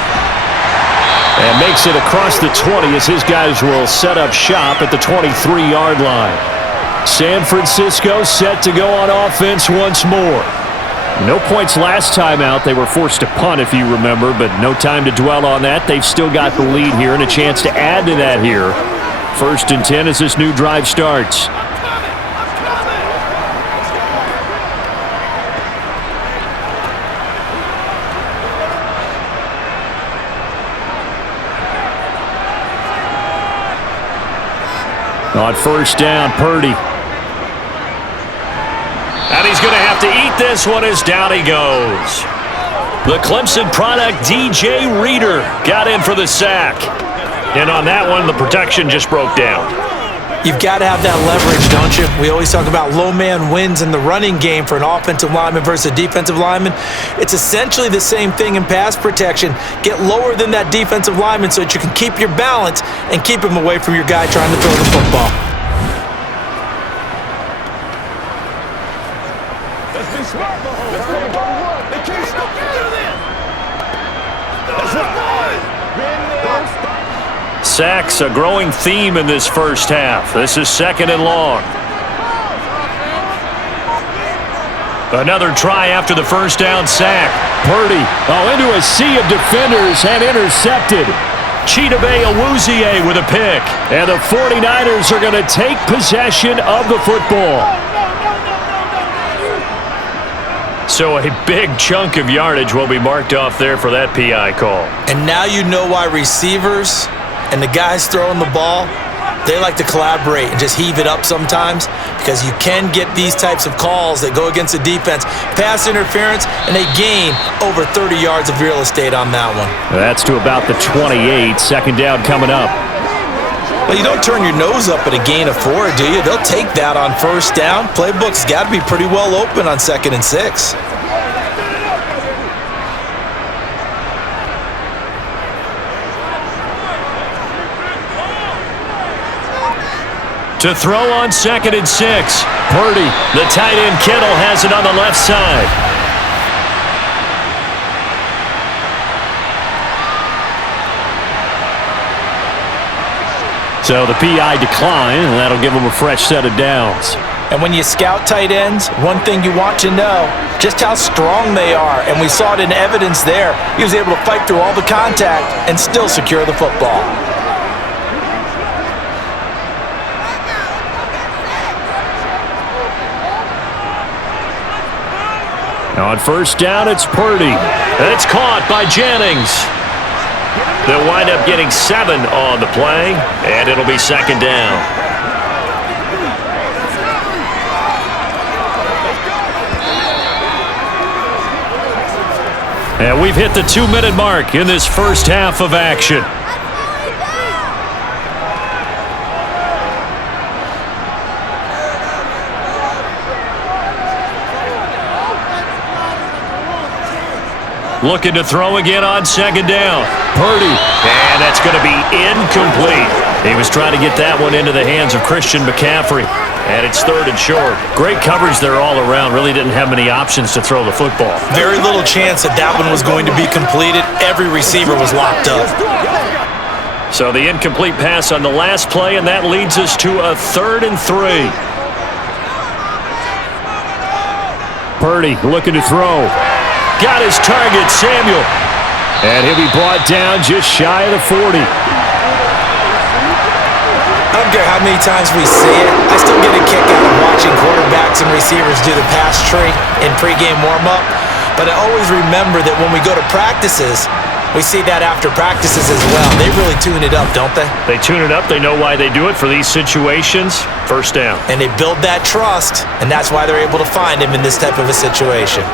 And makes it across the 20 as his guys will set up shop at the 23-yard line. San Francisco set to go on offense once more. No points last time out. They were forced to punt, if you remember, but no time to dwell on that. They've still got the lead here and a chance to add to that here. 1st and 10 as this new drive starts. On 1st down, Purdy. And he's going to have to eat this one as down he goes. The Clemson product, DJ Reader, got in for the sack. And on that one, the protection just broke down. You've got to have that leverage, don't you? We always talk about low man wins in the running game for an offensive lineman versus a defensive lineman. It's essentially the same thing in pass protection. Get lower than that defensive lineman so that you can keep your balance and keep him away from your guy trying to throw the football. Let's be smart, Mahomes. Let's go run. They can't stop you. Do this. That's right. Sacks, a growing theme in this first half. This is 2nd and long. Another try after the first down sack. Purdy, into a sea of defenders and intercepted. Chidobe Awuzie with a pick. And the 49ers are going to take possession of the football. So a big chunk of yardage will be marked off there for that PI call. And now you know why receivers and the guys throwing the ball They like to collaborate and just heave it up sometimes because you can get these types of calls that go against the defense. Pass interference, and they gain over 30 yards of real estate on that one. That's to about the 28. Second down coming up. Well, you don't turn your nose up at a gain of 4, do you? They'll take that on first down. Playbook's got to be pretty well open on 2nd and 6. To throw on 2nd and 6. Purdy, the tight end Kittle, has it on the left side. So the PI decline, and that'll give him a fresh set of downs. And when you scout tight ends, one thing you want to know, just how strong they are. And we saw it in evidence there. He was able to fight through all the contact and still secure the football. On first down, it's Purdy. It's caught by Jennings. They'll wind up getting 7 on the play, and it'll be 2nd down. And we've hit the 2-minute mark in this first half of action. Looking to throw again on 2nd down. Purdy. And that's going to be incomplete. He was trying to get that one into the hands of Christian McCaffrey. And it's 3rd and short. Great coverage there all around. Really didn't have many options to throw the football. Very little chance that that one was going to be completed. Every receiver was locked up. So the incomplete pass on the last play, and that leads us to a 3rd and 3. Purdy looking to throw. Got his target, Samuel. And he'll be brought down just shy of the 40. I don't care how many times we see it. I still get a kick out of watching quarterbacks and receivers do the pass tree in pregame warm-up. But I always remember that when we go to practices, we see that after practices as well. They really tune it up, don't they? They tune it up. They know why they do it for these situations. First down. And they build that trust, and that's why they're able to find him in this type of a situation.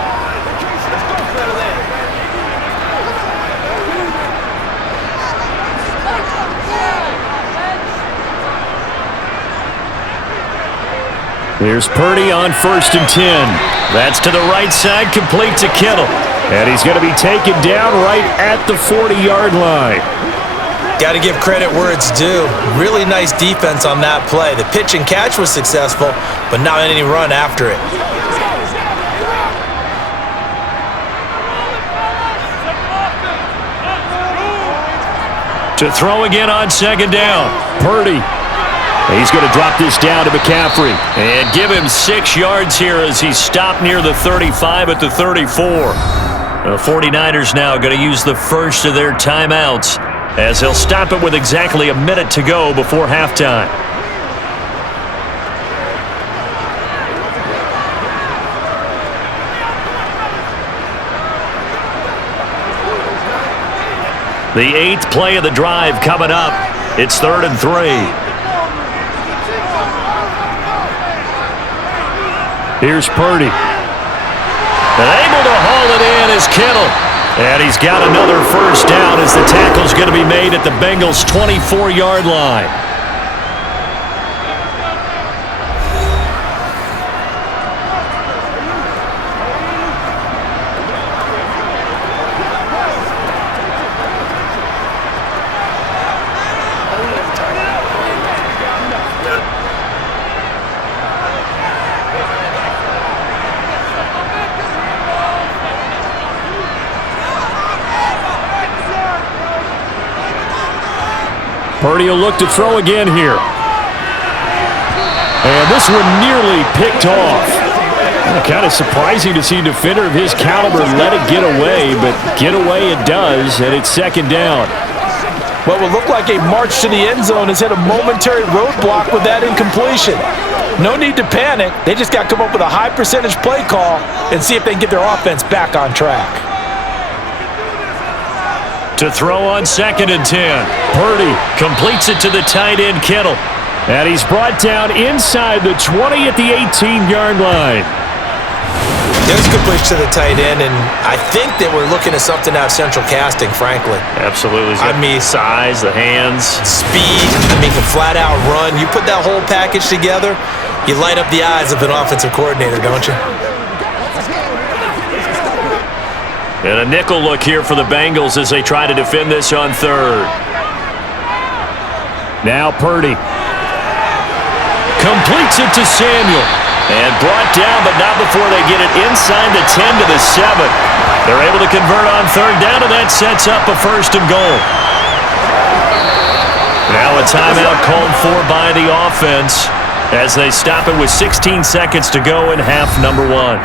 Here's Purdy on 1st and 10. That's to the right side, complete to Kittle. And he's going to be taken down right at the 40-yard line. Got to give credit where it's due. Really nice defense on that play. The pitch and catch was successful, but not any run after it. To throw again on 2nd down. Purdy. He's going to drop this down to McCaffrey. And give him 6 yards here as he stopped near the 35 at the 34. The 49ers now going to use the first of their timeouts as they'll stop it with exactly a minute to go before halftime. The 8th play of the drive coming up. It's 3rd and 3. Here's Purdy. And able to haul it in is Kittle. And he's got another first down as the tackle's going to be made at the Bengals' 24-yard line. Purdy will look to throw again here. And this one nearly picked off. Kind of surprising to see a defender of his caliber let it get away, but get away it does, and it's 2nd down. What would look like a march to the end zone has hit a momentary roadblock with that incompletion. No need to panic. They just got to come up with a high percentage play call and see if they can get their offense back on track. To throw on 2nd and 10. Purdy completes it to the tight end Kittle. And he's brought down inside the 20 at the 18-yard line. That was a good push to the tight end, and I think that we're looking at something out of central casting, frankly. Absolutely. I mean, size, the hands. Speed, can flat-out run. You put that whole package together, you light up the eyes of an offensive coordinator, don't you? And a nickel look here for the Bengals as they try to defend this on third. Now Purdy. Completes it to Samuel. And brought down, but not before they get it inside the 10 to the 7. They're able to convert on third down, and that sets up a 1st and goal. Now a timeout called for by the offense as they stop it with 16 seconds to go in half number 1.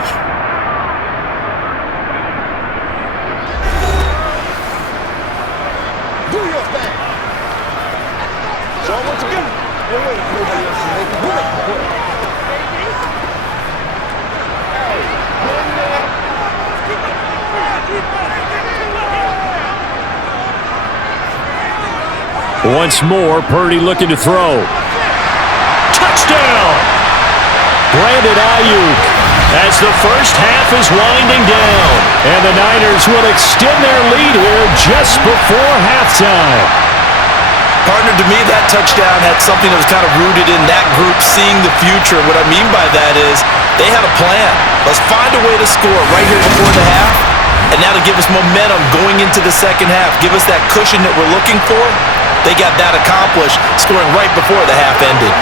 Once more, Purdy looking to throw. Touchdown! Brandon Ayuk as the first half is winding down. And the Niners will extend their lead here just before halftime. Partner, to me, that touchdown had something that was kind of rooted in that group seeing the future. What I mean by that is they had a plan. Let's find a way to score right here before the half, and now to give us momentum going into the second half. Give us that cushion that we're looking for. They got that accomplished, scoring right before the half ended.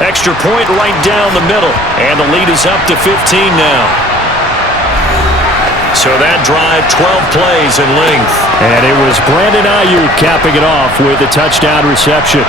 Extra point right down the middle, and the lead is up to 15 now. So that drive, 12 plays in length. And it was Brandon Ayuk capping it off with a touchdown reception.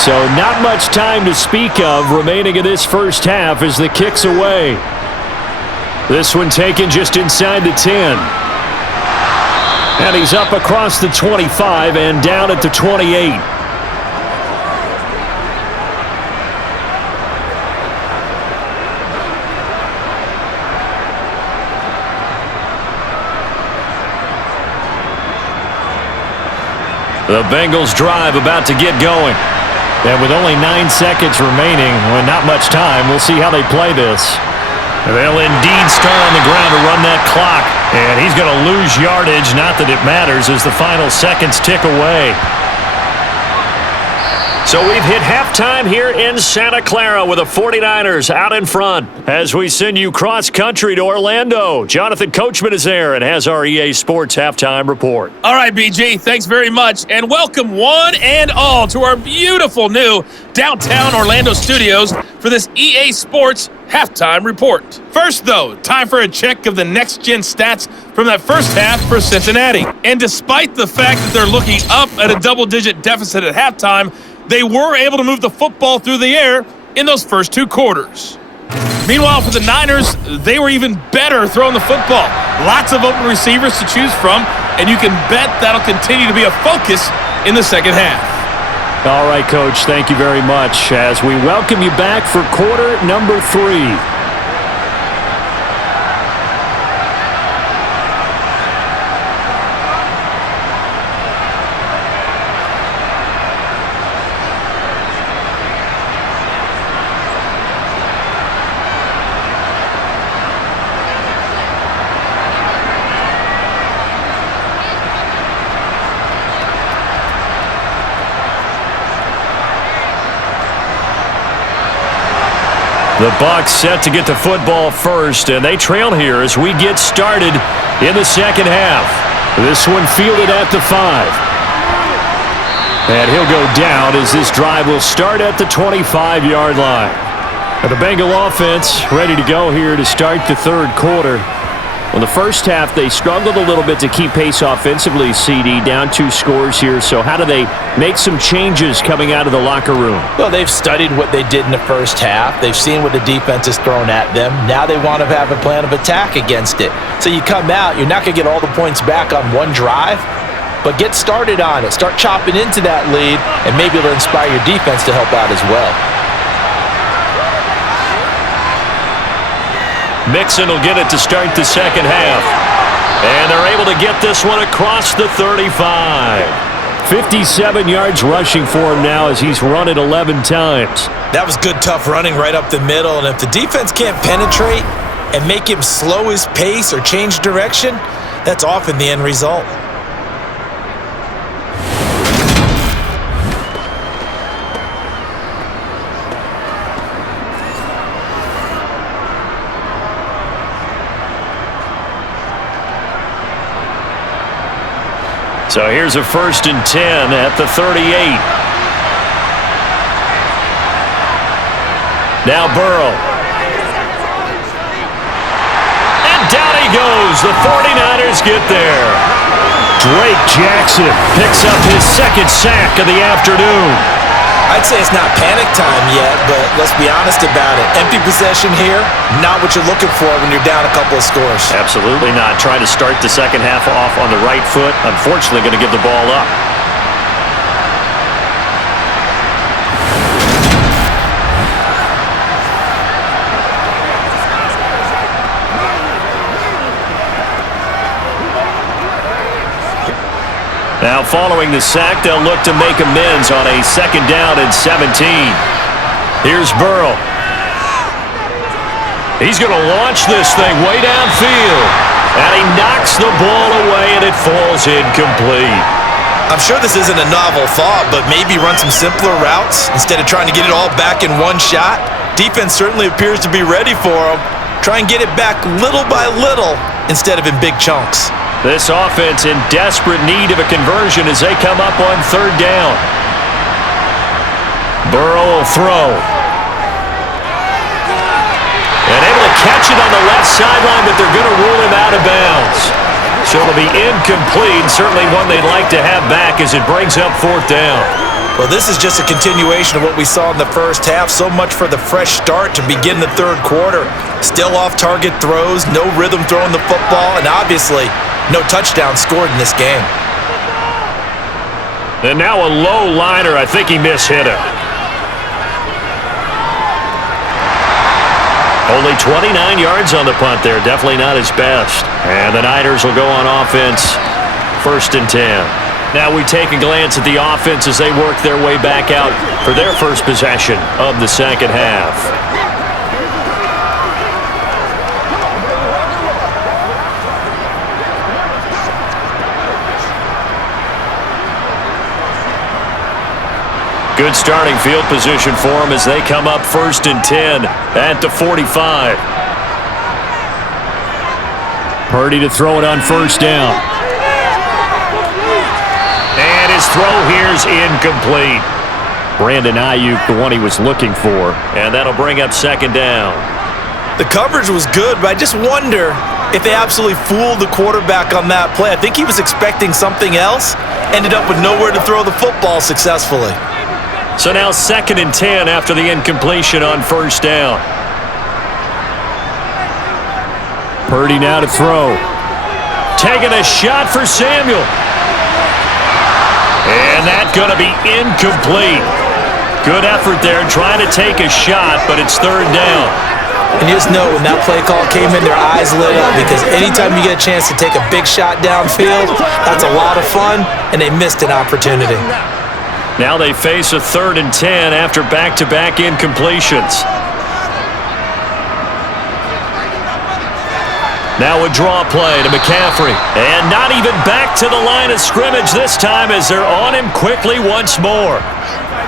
So not much time to speak of remaining in this first half as the kick's away. This one taken just inside the 10. And he's up across the 25 and down at the 28. The Bengals drive about to get going. And with only 9 seconds remaining, well, not much time, we'll see how they play this. They'll indeed start on the ground to run that clock. And he's going to lose yardage, not that it matters, as the final seconds tick away. So we've hit halftime here in Santa Clara with the 49ers out in front. As we send you cross-country to Orlando, Jonathan Coachman is there and has our EA Sports halftime report. All right, BG, thanks very much. And welcome one and all to our beautiful new downtown Orlando studios for this EA Sports halftime report. First, though, time for a check of the next-gen stats from that first half for Cincinnati. And despite the fact that they're looking up at a double-digit deficit at halftime, they were able to move the football through the air in those first 2 quarters. Meanwhile, for the Niners, they were even better throwing the football. Lots of open receivers to choose from, and you can bet that'll continue to be a focus in the second half. All right, Coach, thank you very much as we welcome you back for quarter number 3. The Bucs set to get the football first, and they trail here as we get started in the second half. This one fielded at the 5. And he'll go down as this drive will start at the 25-yard line. And the Bengal offense ready to go here to start the third quarter. Well, the first half, they struggled a little bit to keep pace offensively, CD, down 2 scores here. So how do they make some changes coming out of the locker room? Well, they've studied what they did in the first half. They've seen what the defense has thrown at them. Now they want to have a plan of attack against it. So you come out, you're not going to get all the points back on one drive, but get started on it. Start chopping into that lead, and maybe it'll inspire your defense to help out as well. Mixon will get it to start the second half. And they're able to get this one across the 35. 57 yards rushing for him now as he's run it 11 times. That was good, tough running right up the middle, and if the defense can't penetrate and make him slow his pace or change direction, that's often the end result. So here's a 1st and 10 at the 38. Now Burrow. And down he goes. The 49ers get there. Drake Jackson picks up his second sack of the afternoon. I'd say it's not panic time yet, but let's be honest about it. Empty possession here, not what you're looking for when you're down a couple of scores. Absolutely not. Trying to start the second half off on the right foot. Unfortunately, going to give the ball up. Now, following the sack, they'll look to make amends on a 2nd down and 17. Here's Burrow. He's going to launch this thing way downfield. And he knocks the ball away, and it falls incomplete. I'm sure this isn't a novel thought, but maybe run some simpler routes instead of trying to get it all back in one shot. Defense certainly appears to be ready for him. Try and get it back little by little instead of in big chunks. This offense in desperate need of a conversion as they come up on 3rd down. Burrow will throw. And able to catch it on the left sideline, but they're going to rule him out of bounds. So it'll be incomplete, certainly one they'd like to have back as it brings up 4th down. Well, this is just a continuation of what we saw in the first half. So much for the fresh start to begin the 3rd quarter. Still off-target throws, no rhythm throwing the football, and obviously no touchdown scored in this game. And now a low liner. I think he mishit it. Only 29 yards on the punt there. Definitely not his best. And the Niners will go on offense. 1st and 10. Now we take a glance at the offense as they work their way back out for their first possession of the second half. Good starting field position for them as they come up 1st and 10 at the 45. Purdy to throw it on 1st down. And his throw here's incomplete. Brandon Ayuk, the one he was looking for. And that'll bring up 2nd down. The coverage was good, but I just wonder if they absolutely fooled the quarterback on that play. I think he was expecting something else. Ended up with nowhere to throw the football successfully. So now 2nd and 10 after the incompletion on 1st down. Purdy now to throw. Taking a shot for Samuel. And that's going to be incomplete. Good effort there trying to take a shot, but it's 3rd down. And you just know when that play call came in, their eyes lit up because anytime you get a chance to take a big shot downfield, that's a lot of fun, and they missed an opportunity. Now they face a 3rd and 10 after back-to-back incompletions. Now a draw play to McCaffrey. And not even back to the line of scrimmage this time as they're on him quickly once more.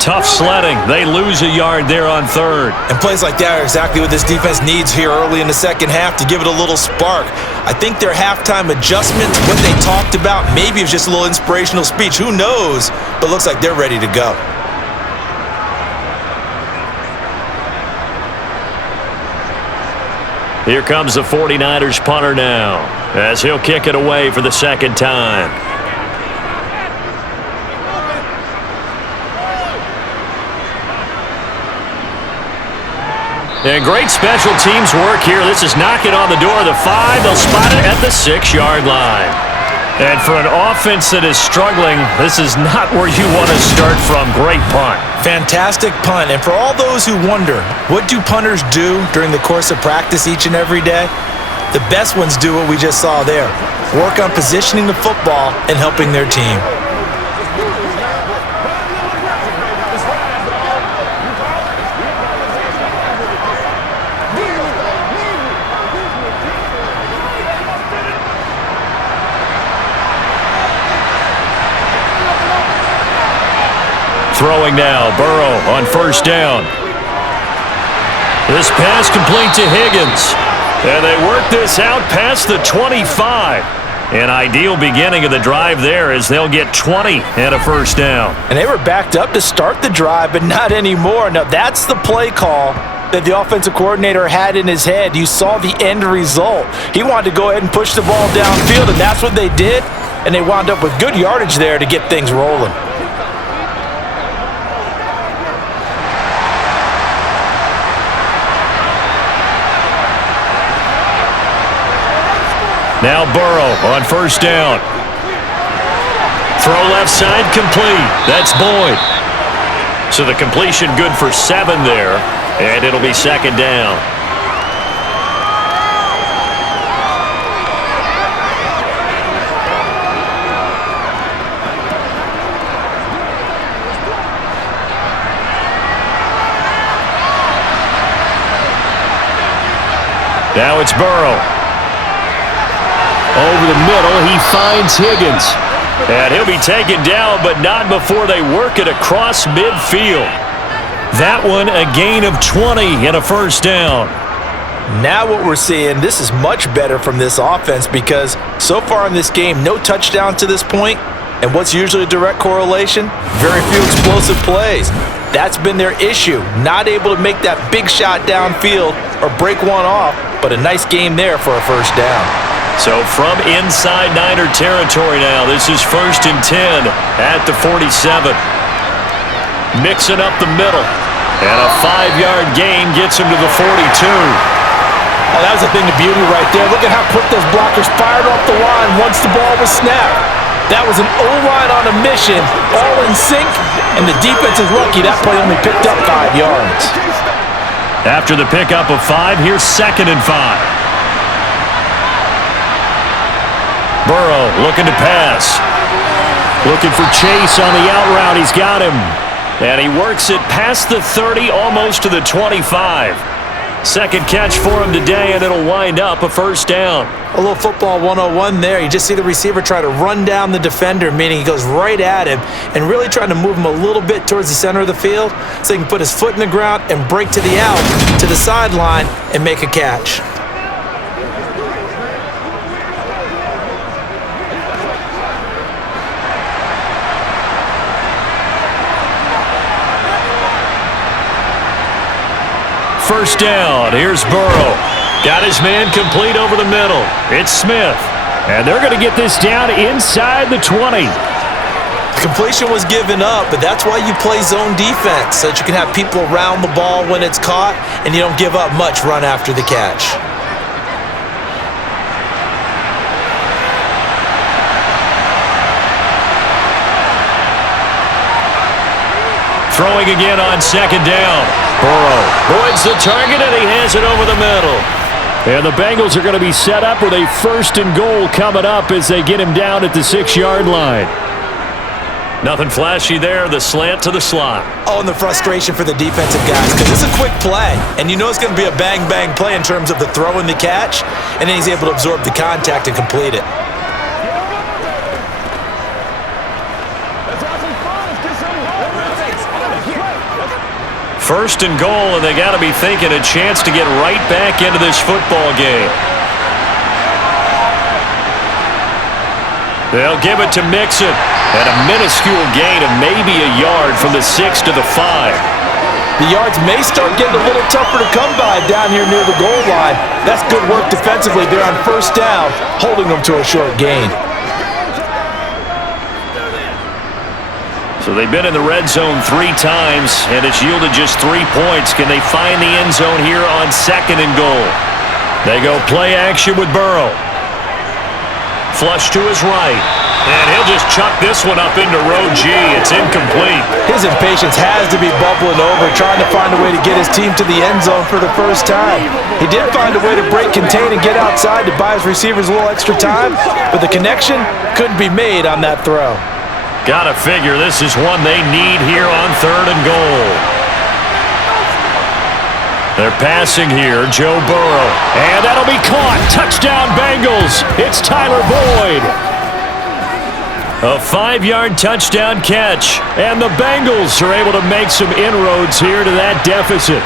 Tough sledding. They lose a yard there on 3rd. And plays like that are exactly what this defense needs here early in the second half to give it a little spark. I think their halftime adjustments, what they talked about, maybe it's just a little inspirational speech. Who knows? But looks like they're ready to go. Here comes the 49ers punter now, as he'll kick it away for the second time. And great special teams work here. This is knocking on the door of the 5. They'll spot it at the 6-yard line. And for an offense that is struggling, this is not where you want to start from. Great punt. Fantastic punt. And for all those who wonder, what do punters do during the course of practice each and every day? The best ones do what we just saw there. Work on positioning the football and helping their team. Throwing now, Burrow on first down. This pass complete to Higgins. And they work this out past the 25. An ideal beginning of the drive there as they'll get 20 and a first down. And they were backed up to start the drive, but not anymore. Now that's the play call that the offensive coordinator had in his head. You saw the end result. He wanted to go ahead and push the ball downfield, and that's what they did. And they wound up with good yardage there to get things rolling. Now Burrow on first down. Throw left side complete. That's Boyd. So the completion good for 7 there, and it'll be second down. Now it's Burrow. Over the middle, he finds Higgins. And he'll be taken down, but not before they work it across midfield. That one, a gain of 20 and a first down. Now what we're seeing, this is much better from this offense because so far in this game, no touchdowns to this point. And what's usually a direct correlation? Very few explosive plays. That's been their issue. Not able to make that big shot downfield or break one off, but a nice game there for a first down. So from inside Niner territory now, this is 1st and 10 at the 47. Mixing up the middle. And a 5-yard gain gets him to the 42. Oh, that was a thing of beauty right there. Look at how quick those blockers fired off the line once the ball was snapped. That was an O-line on a mission, all in sync, and the defense is lucky that play only picked up 5 yards. After the pickup of 5, here's 2nd and 5. Burrow looking to pass. Looking for Chase on the out route. He's got him. And he works it past the 30, almost to the 25. Second catch for him today, and it'll wind up a first down. A little football 101 there. You just see the receiver try to run down the defender, meaning he goes right at him and really trying to move him a little bit towards the center of the field so he can put his foot in the ground and break to the out, to the sideline, and make a catch. First down, here's Burrow. Got his man complete over the middle. It's Smith. And they're going to get this down inside the 20. Completion was given up, but that's why you play zone defense, so that you can have people around the ball when it's caught, and you don't give up much run after the catch. Throwing again on second down. Burrow. Boyd's the target, and he has it over the middle. And the Bengals are going to be set up with a 1st and goal coming up as they get him down at the 6-yard line. Nothing flashy there. The slant to the slot. Oh, and the frustration for the defensive guys because it's a quick play, and you know it's going to be a bang-bang play in terms of the throw and the catch, and then he's able to absorb the contact and complete it. First and goal, and they got to be thinking a chance to get right back into this football game. They'll give it to Mixon, and a minuscule gain of maybe a yard from the 6 to the 5. The yards may start getting a little tougher to come by down here near the goal line. That's good work defensively there on first down, holding them to a short gain. So they've been in the red zone 3 times, and it's yielded just 3 points. Can they find the end zone here on 2nd and goal? They go play action with Burrow. Flush to his right. And he'll just chuck this one up into row G. It's incomplete. His impatience has to be bubbling over, trying to find a way to get his team to the end zone for the first time. He did find a way to break, contain, and get outside to buy his receivers a little extra time, but the connection couldn't be made on that throw. Gotta figure this is one they need here on 3rd and goal. They're passing here, Joe Burrow. And that'll be caught. Touchdown, Bengals. It's Tyler Boyd. A 5-yard touchdown catch. And the Bengals are able to make some inroads here to that deficit.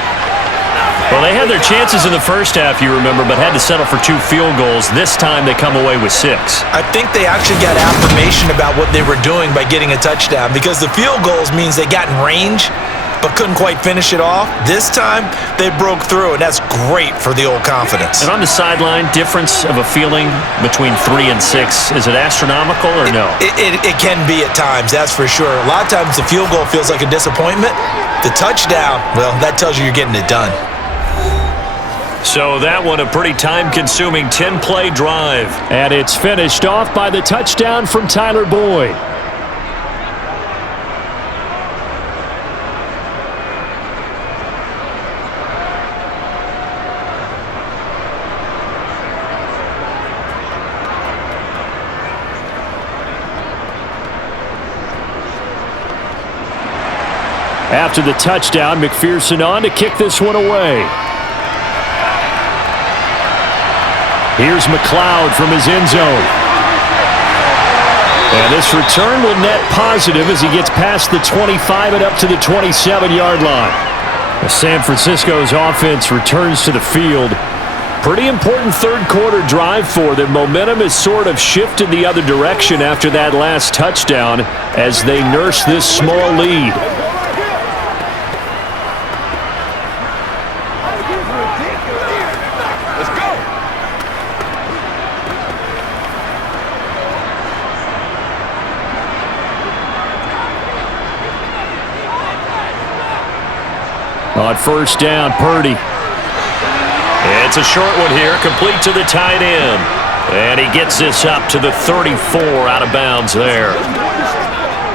Well, they had their chances in the first half, you remember, but had to settle for 2 field goals. This time they come away with 6. I think they actually got affirmation about what they were doing by getting a touchdown, because the field goals means they got in range but couldn't quite finish it off. This time, they broke through, and that's great for the old confidence. And on the sideline, difference of a feeling between 3 and 6, is it astronomical or no? It can be at times, that's for sure. A lot of times the field goal feels like a disappointment. The touchdown, well, that tells you you're getting it done. So that one a pretty time-consuming 10-play drive. And it's finished off by the touchdown from Tyler Boyd. After the touchdown, McPherson on to kick this one away. Here's McLeod from his end zone. And this return will net positive as he gets past the 25 and up to the 27-yard line. San Francisco's offense returns to the field. Pretty important third-quarter drive for them. Momentum has sort of shifted the other direction after that last touchdown as they nurse this small lead. On first down, Purdy. It's a short one here, complete to the tight end. And he gets this up to the 34 out of bounds there.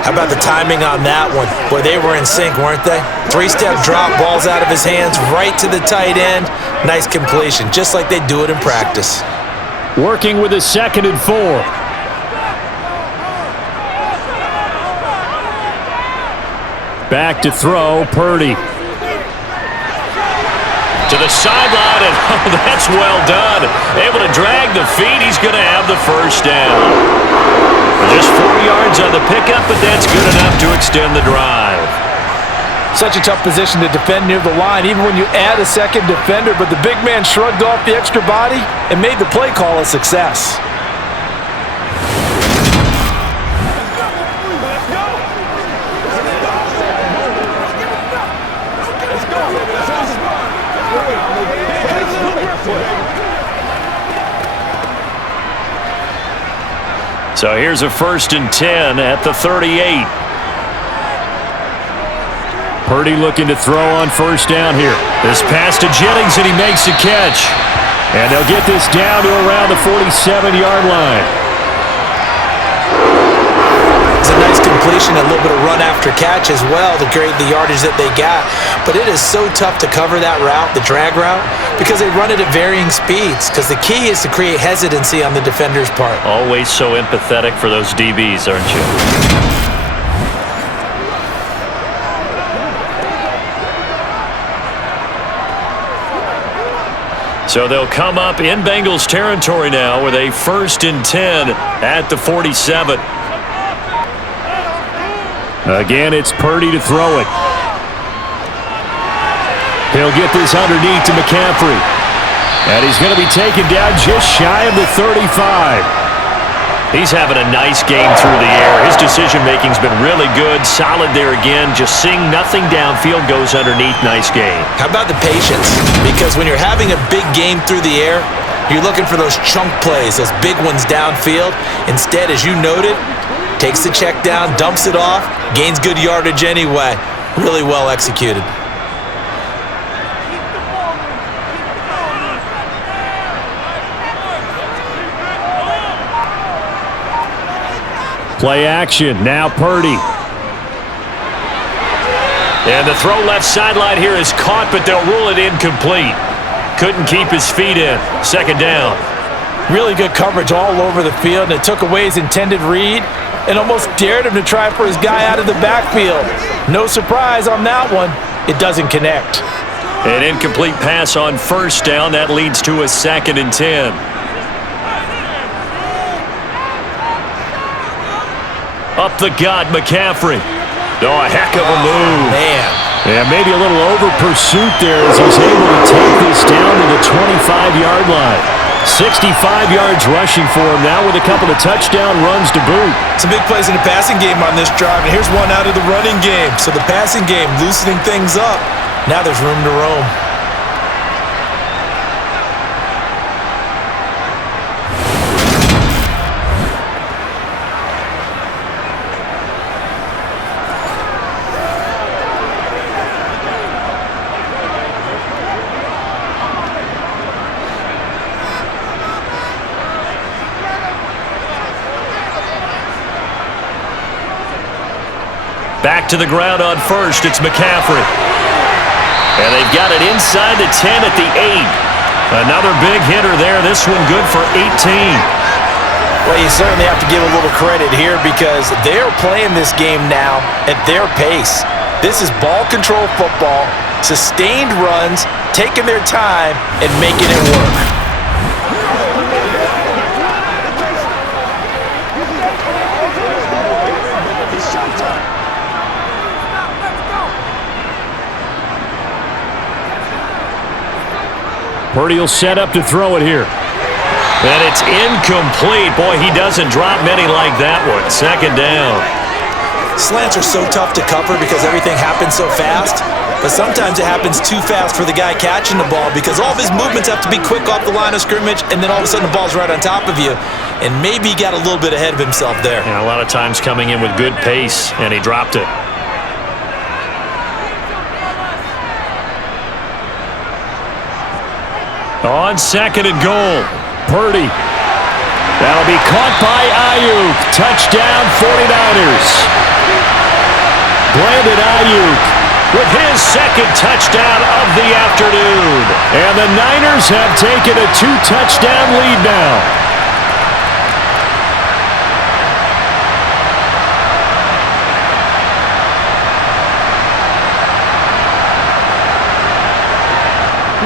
How about the timing on that one? Boy, they were in sync, weren't they? 3-step drop, balls out of his hands, right to the tight end. Nice completion, just like they do it in practice. Working with a 2nd and 4. Back to throw, Purdy. To the sideline, and oh, that's well done. Able to drag the feet. He's going to have the first down. Just 4 yards on the pickup, but that's good enough to extend the drive. Such a tough position to defend near the line, even when you add a second defender, but the big man shrugged off the extra body and made the play call a success. So here's a 1st and 10 at the 38. Purdy looking to throw on first down here. This pass to Jennings, and he makes the catch. And they'll get this down to around the 47-yard line. It's a nice completion, a little bit of run after catch as well to create the yardage that they got. But it is so tough to cover that route, the drag route, because they run it at varying speeds. Because the key is to create hesitancy on the defender's part. Always so empathetic for those DBs, aren't you? So they'll come up in Bengals territory now with a 1st and 10 at the 47. Again, it's Purdy to throw it. He'll get this underneath to McCaffrey. And he's going to be taken down just shy of the 35. He's having a nice game through the air. His decision-making's been really good. Solid there again. Just seeing nothing downfield goes underneath. Nice game. How about the patience? Because when you're having a big game through the air, you're looking for those chunk plays, those big ones downfield. Instead, as you noted, takes the check down, dumps it off, gains good yardage anyway. Really well executed. Play action. Now Purdy. And the throw left sideline here is caught, but they'll rule it incomplete. Couldn't keep his feet in. Second down. Really good coverage all over the field, and it took away his intended read and almost dared him to try for his guy out of the backfield. No surprise on that one. It doesn't connect. An incomplete pass on first down. That leads to a 2nd and 10. Up the gut, McCaffrey. Oh, a heck of a move. Man. Yeah, maybe a little over pursuit there as he's able to take this down to the 25-yard line. 65 yards rushing for him now with a couple of touchdown runs to boot. Some big plays in the passing game on this drive, and here's one out of the running game. So the passing game loosening things up. Now there's room to roam. Back to the ground on first. It's McCaffrey. And they've got it inside the 10 at the 8. Another big hitter there. This one good for 18. Well, you certainly have to give a little credit here because they're playing this game now at their pace. This is ball control football, sustained runs, taking their time, and making it work. Purdy will set up to throw it here. And it's incomplete. Boy, he doesn't drop many like that one. Second down. Slants are so tough to cover because everything happens so fast, but sometimes it happens too fast for the guy catching the ball because all of his movements have to be quick off the line of scrimmage, and then all of a sudden the ball's right on top of you, and maybe he got a little bit ahead of himself there. And a lot of times coming in with good pace, and he dropped it. On 2nd and goal, Purdy. That'll be caught by Ayuk. Touchdown 49ers. Brandon Ayuk with his 2nd touchdown of the afternoon. And the Niners have taken a 2-touchdown lead now.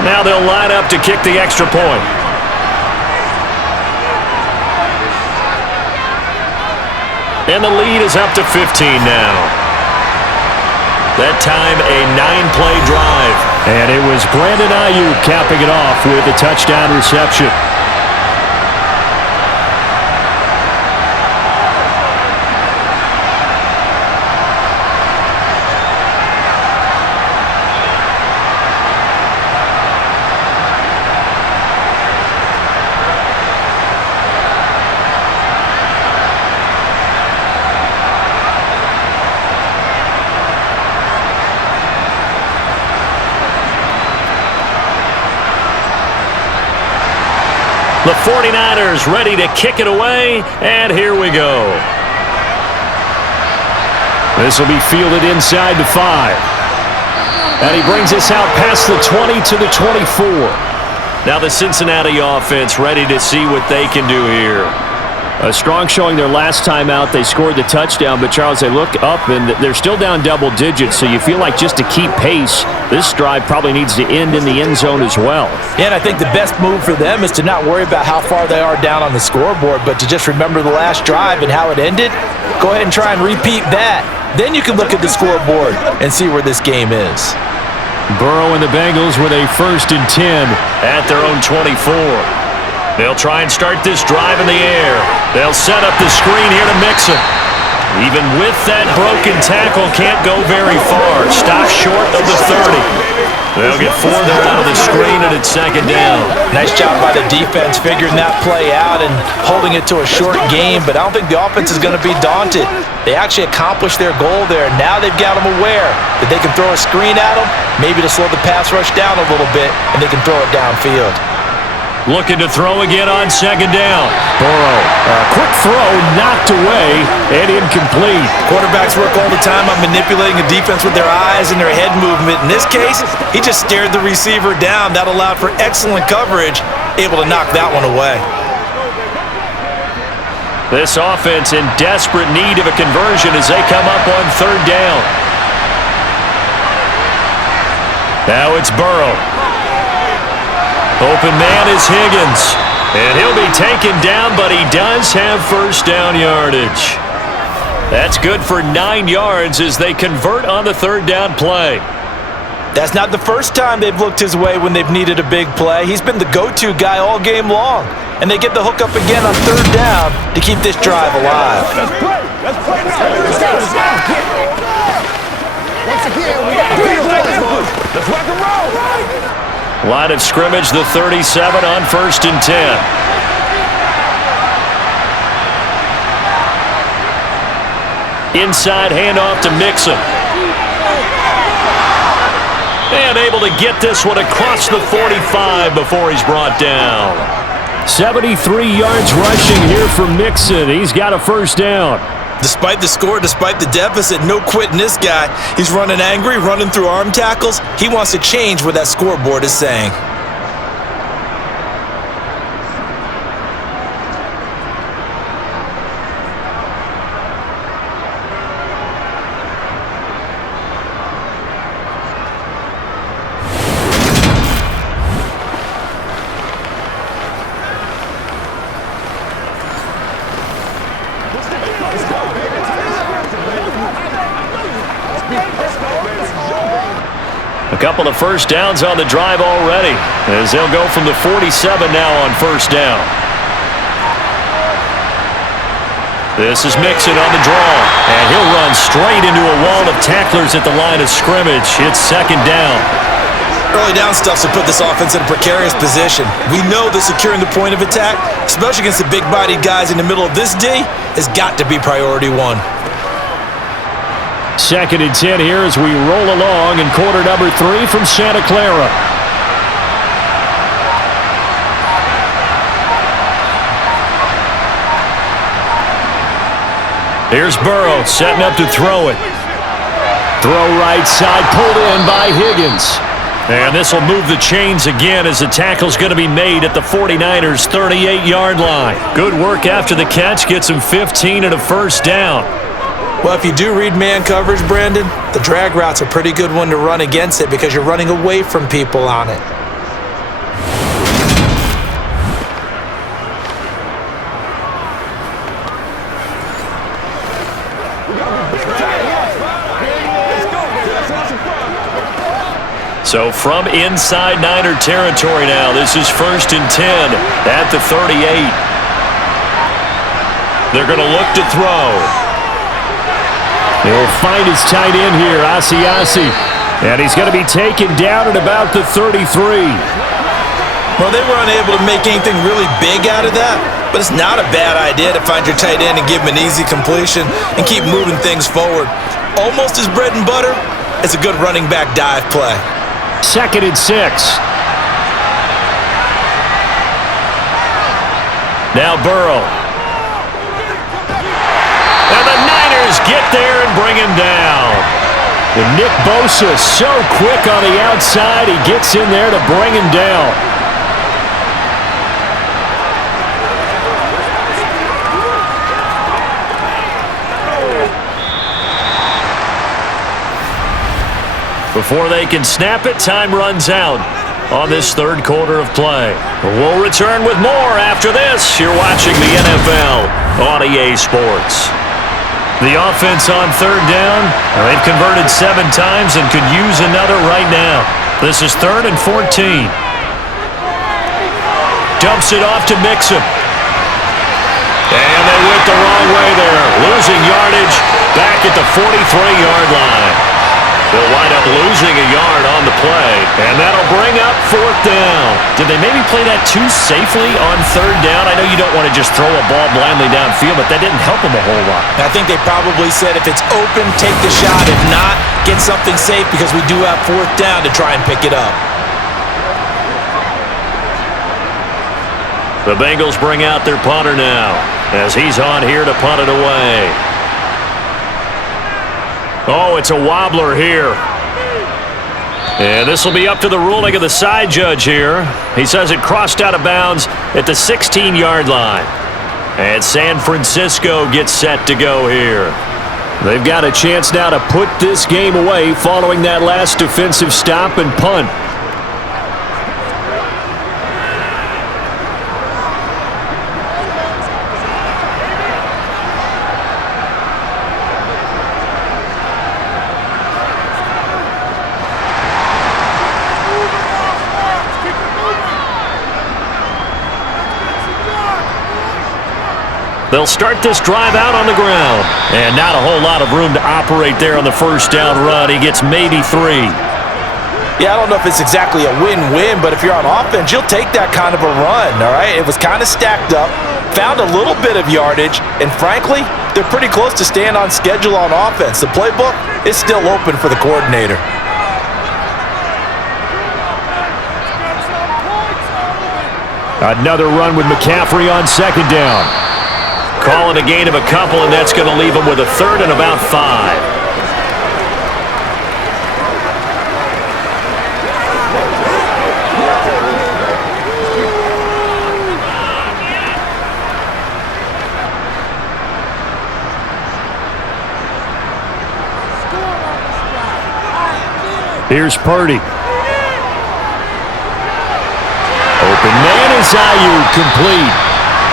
Now they'll line up to kick the extra point. And the lead is up to 15 now. That time a 9-play drive. And it was Brandon Ayuk capping it off with a touchdown reception. The 49ers ready to kick it away, and here we go. This will be fielded inside the 5. And he brings us out past the 20 to the 24. Now the Cincinnati offense ready to see what they can do here. A strong showing their last time out. They scored the touchdown, but Charles, they look up and they're still down double digits, so you feel like just to keep pace, this drive probably needs to end in the end zone as well. Yeah, and I think the best move for them is to not worry about how far they are down on the scoreboard, but to just remember the last drive and how it ended. Go ahead and try and repeat that. Then you can look at the scoreboard and see where this game is. Burrow and the Bengals with a 1st and 10 at their own 24. They'll try and start this drive in the air. They'll set up the screen here to Mixon. Even with that broken tackle, can't go very far. Stop short of the 30. They'll get 4 there out of the screen, and it's second down. Nice job by the defense figuring that play out and holding it to a short game, but I don't think the offense is going to be daunted. They actually accomplished their goal there. Now they've got them aware that they can throw a screen at them, maybe to slow the pass rush down a little bit, and they can throw it downfield. Looking to throw again on second down. Burrow, quick throw, knocked away, and incomplete. Quarterbacks work all the time on manipulating a defense with their eyes and their head movement. In this case, he just stared the receiver down. That allowed for excellent coverage, able to knock that one away. This offense in desperate need of a conversion as they come up on third down. Now it's Burrow. Open man is Higgins. And he'll be taken down, but he does have first down yardage. That's good for 9 yards as they convert on the third down play. That's not the first time they've looked his way when they've needed a big play. He's been the go-to guy all game long. And they get the hook up again on third down to keep this drive alive. Let's play. Let's play. Let's go. Once again, we got to let's rock and roll. Line of scrimmage, the 37 on 1st and 10. Inside handoff to Mixon. And able to get this one across the 45 before he's brought down. 73 yards rushing here for Mixon. He's got a first down. Despite the score, despite the deficit, no quitting this guy. He's running angry, running through arm tackles. He wants to change what that scoreboard is saying. A couple of first downs on the drive already as they'll go from the 47 now on first down. This is Mixon on the draw, and he'll run straight into a wall of tacklers at the line of scrimmage. It's second down. Early down stuffs will put this offense in a precarious position. We know that securing the point of attack, especially against the big-bodied guys in the middle of this D, has got to be priority one. Second and 10 here as we roll along in quarter number 3 from Santa Clara. Here's Burrow setting up to throw it. Throw right side, pulled in by Higgins. And this will move the chains again as the tackle's going to be made at the 49ers' 38-yard line. Good work after the catch, gets him 15 and a first down. Well, if you do read man coverage, Brandon, the drag route's a pretty good one to run against it because you're running away from people on it. So from inside Niner territory now, this is 1st and 10 at the 38. They're going to look to throw. He'll find his tight end here, Asiasi. And he's going to be taken down at about the 33. Well, they were unable to make anything really big out of that, but it's not a bad idea to find your tight end and give him an easy completion and keep moving things forward. Almost as bread and butter as a good running back dive play. Second and 6. Now Burrow. And the Niners get there and bring him down. And Nick Bosa so quick on the outside, he gets in there to bring him down. Before they can snap it, time runs out on this third quarter of play. We'll return with more after this. You're watching the NFL on EA Sports. The offense on third down, they've converted 7 times and could use another right now. This is 3rd and 14. Dumps it off to Mixon. And they went the wrong way there. Losing yardage back at the 43-yard line. They'll wind up losing a yard on the play, and that'll bring up 4th down. Did they maybe play that too safely on 3rd down? I know you don't want to just throw a ball blindly downfield, but that didn't help them a whole lot. I think they probably said if it's open, take the shot. If not, get something safe because we do have 4th down to try and pick it up. The Bengals bring out their punter now as he's on here to punt it away. Oh, it's a wobbler here. And this will be up to the ruling of the side judge here. He says it crossed out of bounds at the 16-yard line. And San Francisco gets set to go here. They've got a chance now to put this game away following that last defensive stop and punt. They'll start this drive out on the ground. And not a whole lot of room to operate there on the 1st down run. He gets maybe 3. Yeah, I don't know if it's exactly a win-win, but if you're on offense, you'll take that kind of a run, all right? It was kind of stacked up, found a little bit of yardage, and frankly, they're pretty close to staying on schedule on offense. The playbook is still open for the coordinator. Another run with McCaffrey on 2nd down. Calling a gain of a couple, and that's going to leave him with a 3rd and about 5. Here's Purdy. Open man is Ayuk, complete.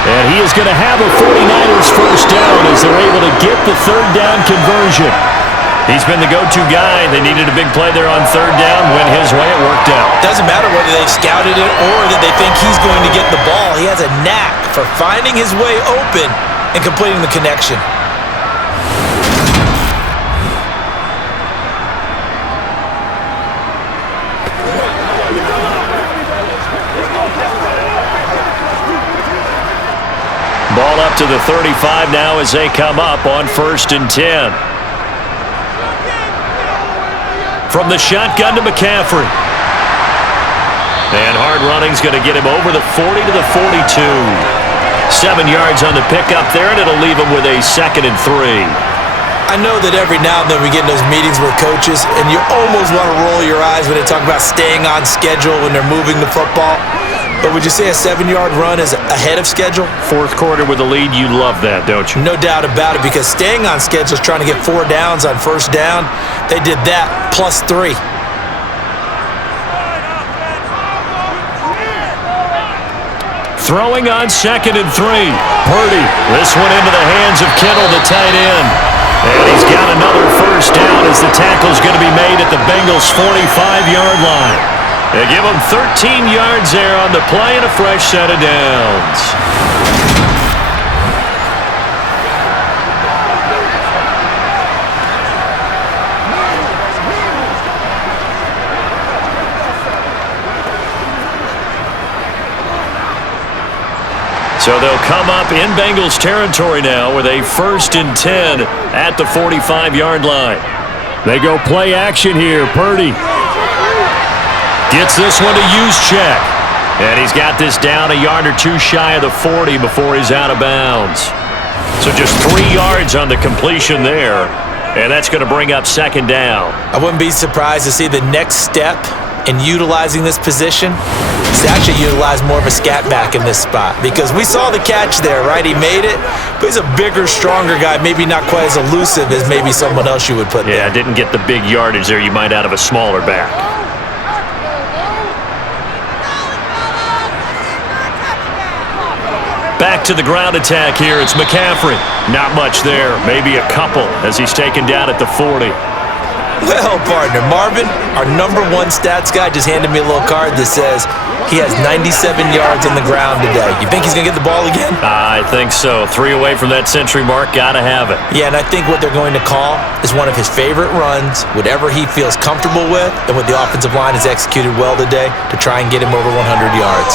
And he is going to have a 49ers 1st down as they're able to get the 3rd down conversion. He's been the go-to guy. They needed a big play there on 3rd down. Went his way. It worked out. Doesn't matter whether they've scouted it or that they think he's going to get the ball. He has a knack for finding his way open and completing the connection. Ball up to the 35 now as they come up on 1st and 10. From the shotgun to McCaffrey. And hard running's going to get him over the 40 to the 42. 7 yards on the pickup there, and it'll leave him with a 2nd and 3. I know that every now and then we get in those meetings with coaches, and you almost want to roll your eyes when they talk about staying on schedule when they're moving the football. But would you say a 7-yard run is ahead of schedule? 4th quarter with a lead, you love that, don't you? No doubt about it, because staying on schedule is trying to get 4 downs on 1st down. They did that plus 3. Throwing on 2nd and 3. Purdy. This one into the hands of Kittle, the tight end. And he's got another 1st down as the tackle's going to be made at the Bengals' 45-yard line. They give him 13 yards there on the play and a fresh set of downs. So they'll come up in Bengals territory now with a 1st and 10 at the 45-yard line. They go play action here. Purdy gets this one to Juszczyk. And he's got this down a yard or 2 shy of the 40 before he's out of bounds. So just 3 yards on the completion there. And that's going to bring up 2nd down. I wouldn't be surprised to see the next step in utilizing this position is to actually utilize more of a scat back in this spot. Because we saw the catch there, right? He made it, but he's a bigger, stronger guy, maybe not quite as elusive as maybe someone else you would put there. Yeah, didn't get the big yardage there you might out of a smaller back. Back to the ground attack here. It's McCaffrey. Not much there. Maybe a couple as he's taken down at the 40. Well, partner, Marvin, our #1 stats guy just handed me a little card that says he has 97 yards on the ground today. You think he's going to get the ball again? I think so. 3 away from that century mark. Got to have it. Yeah, and I think what they're going to call is one of his favorite runs, whatever he feels comfortable with, and what the offensive line has executed well today to try and get him over 100 yards.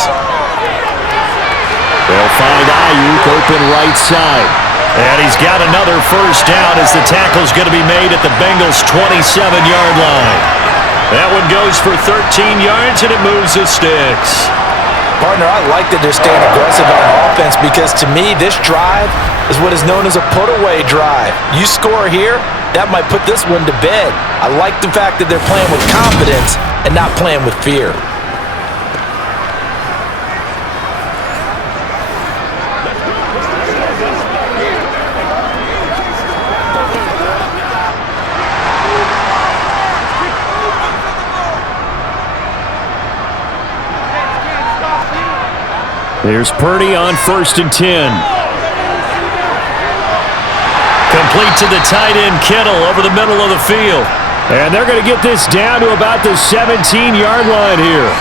They'll find Ayuk open right side. And he's got another first down as the tackle's going to be made at the Bengals' 27-yard line. That one goes for 13 yards, and it moves the sticks. Partner, I like that they're staying aggressive on offense because, to me, this drive is what is known as a put-away drive. You score here, that might put this one to bed. I like the fact that they're playing with confidence and not playing with fear. Here's Purdy on 1st and 10. Complete to the tight end, Kittle, over the middle of the field. And they're going to get this down to about the 17-yard line here.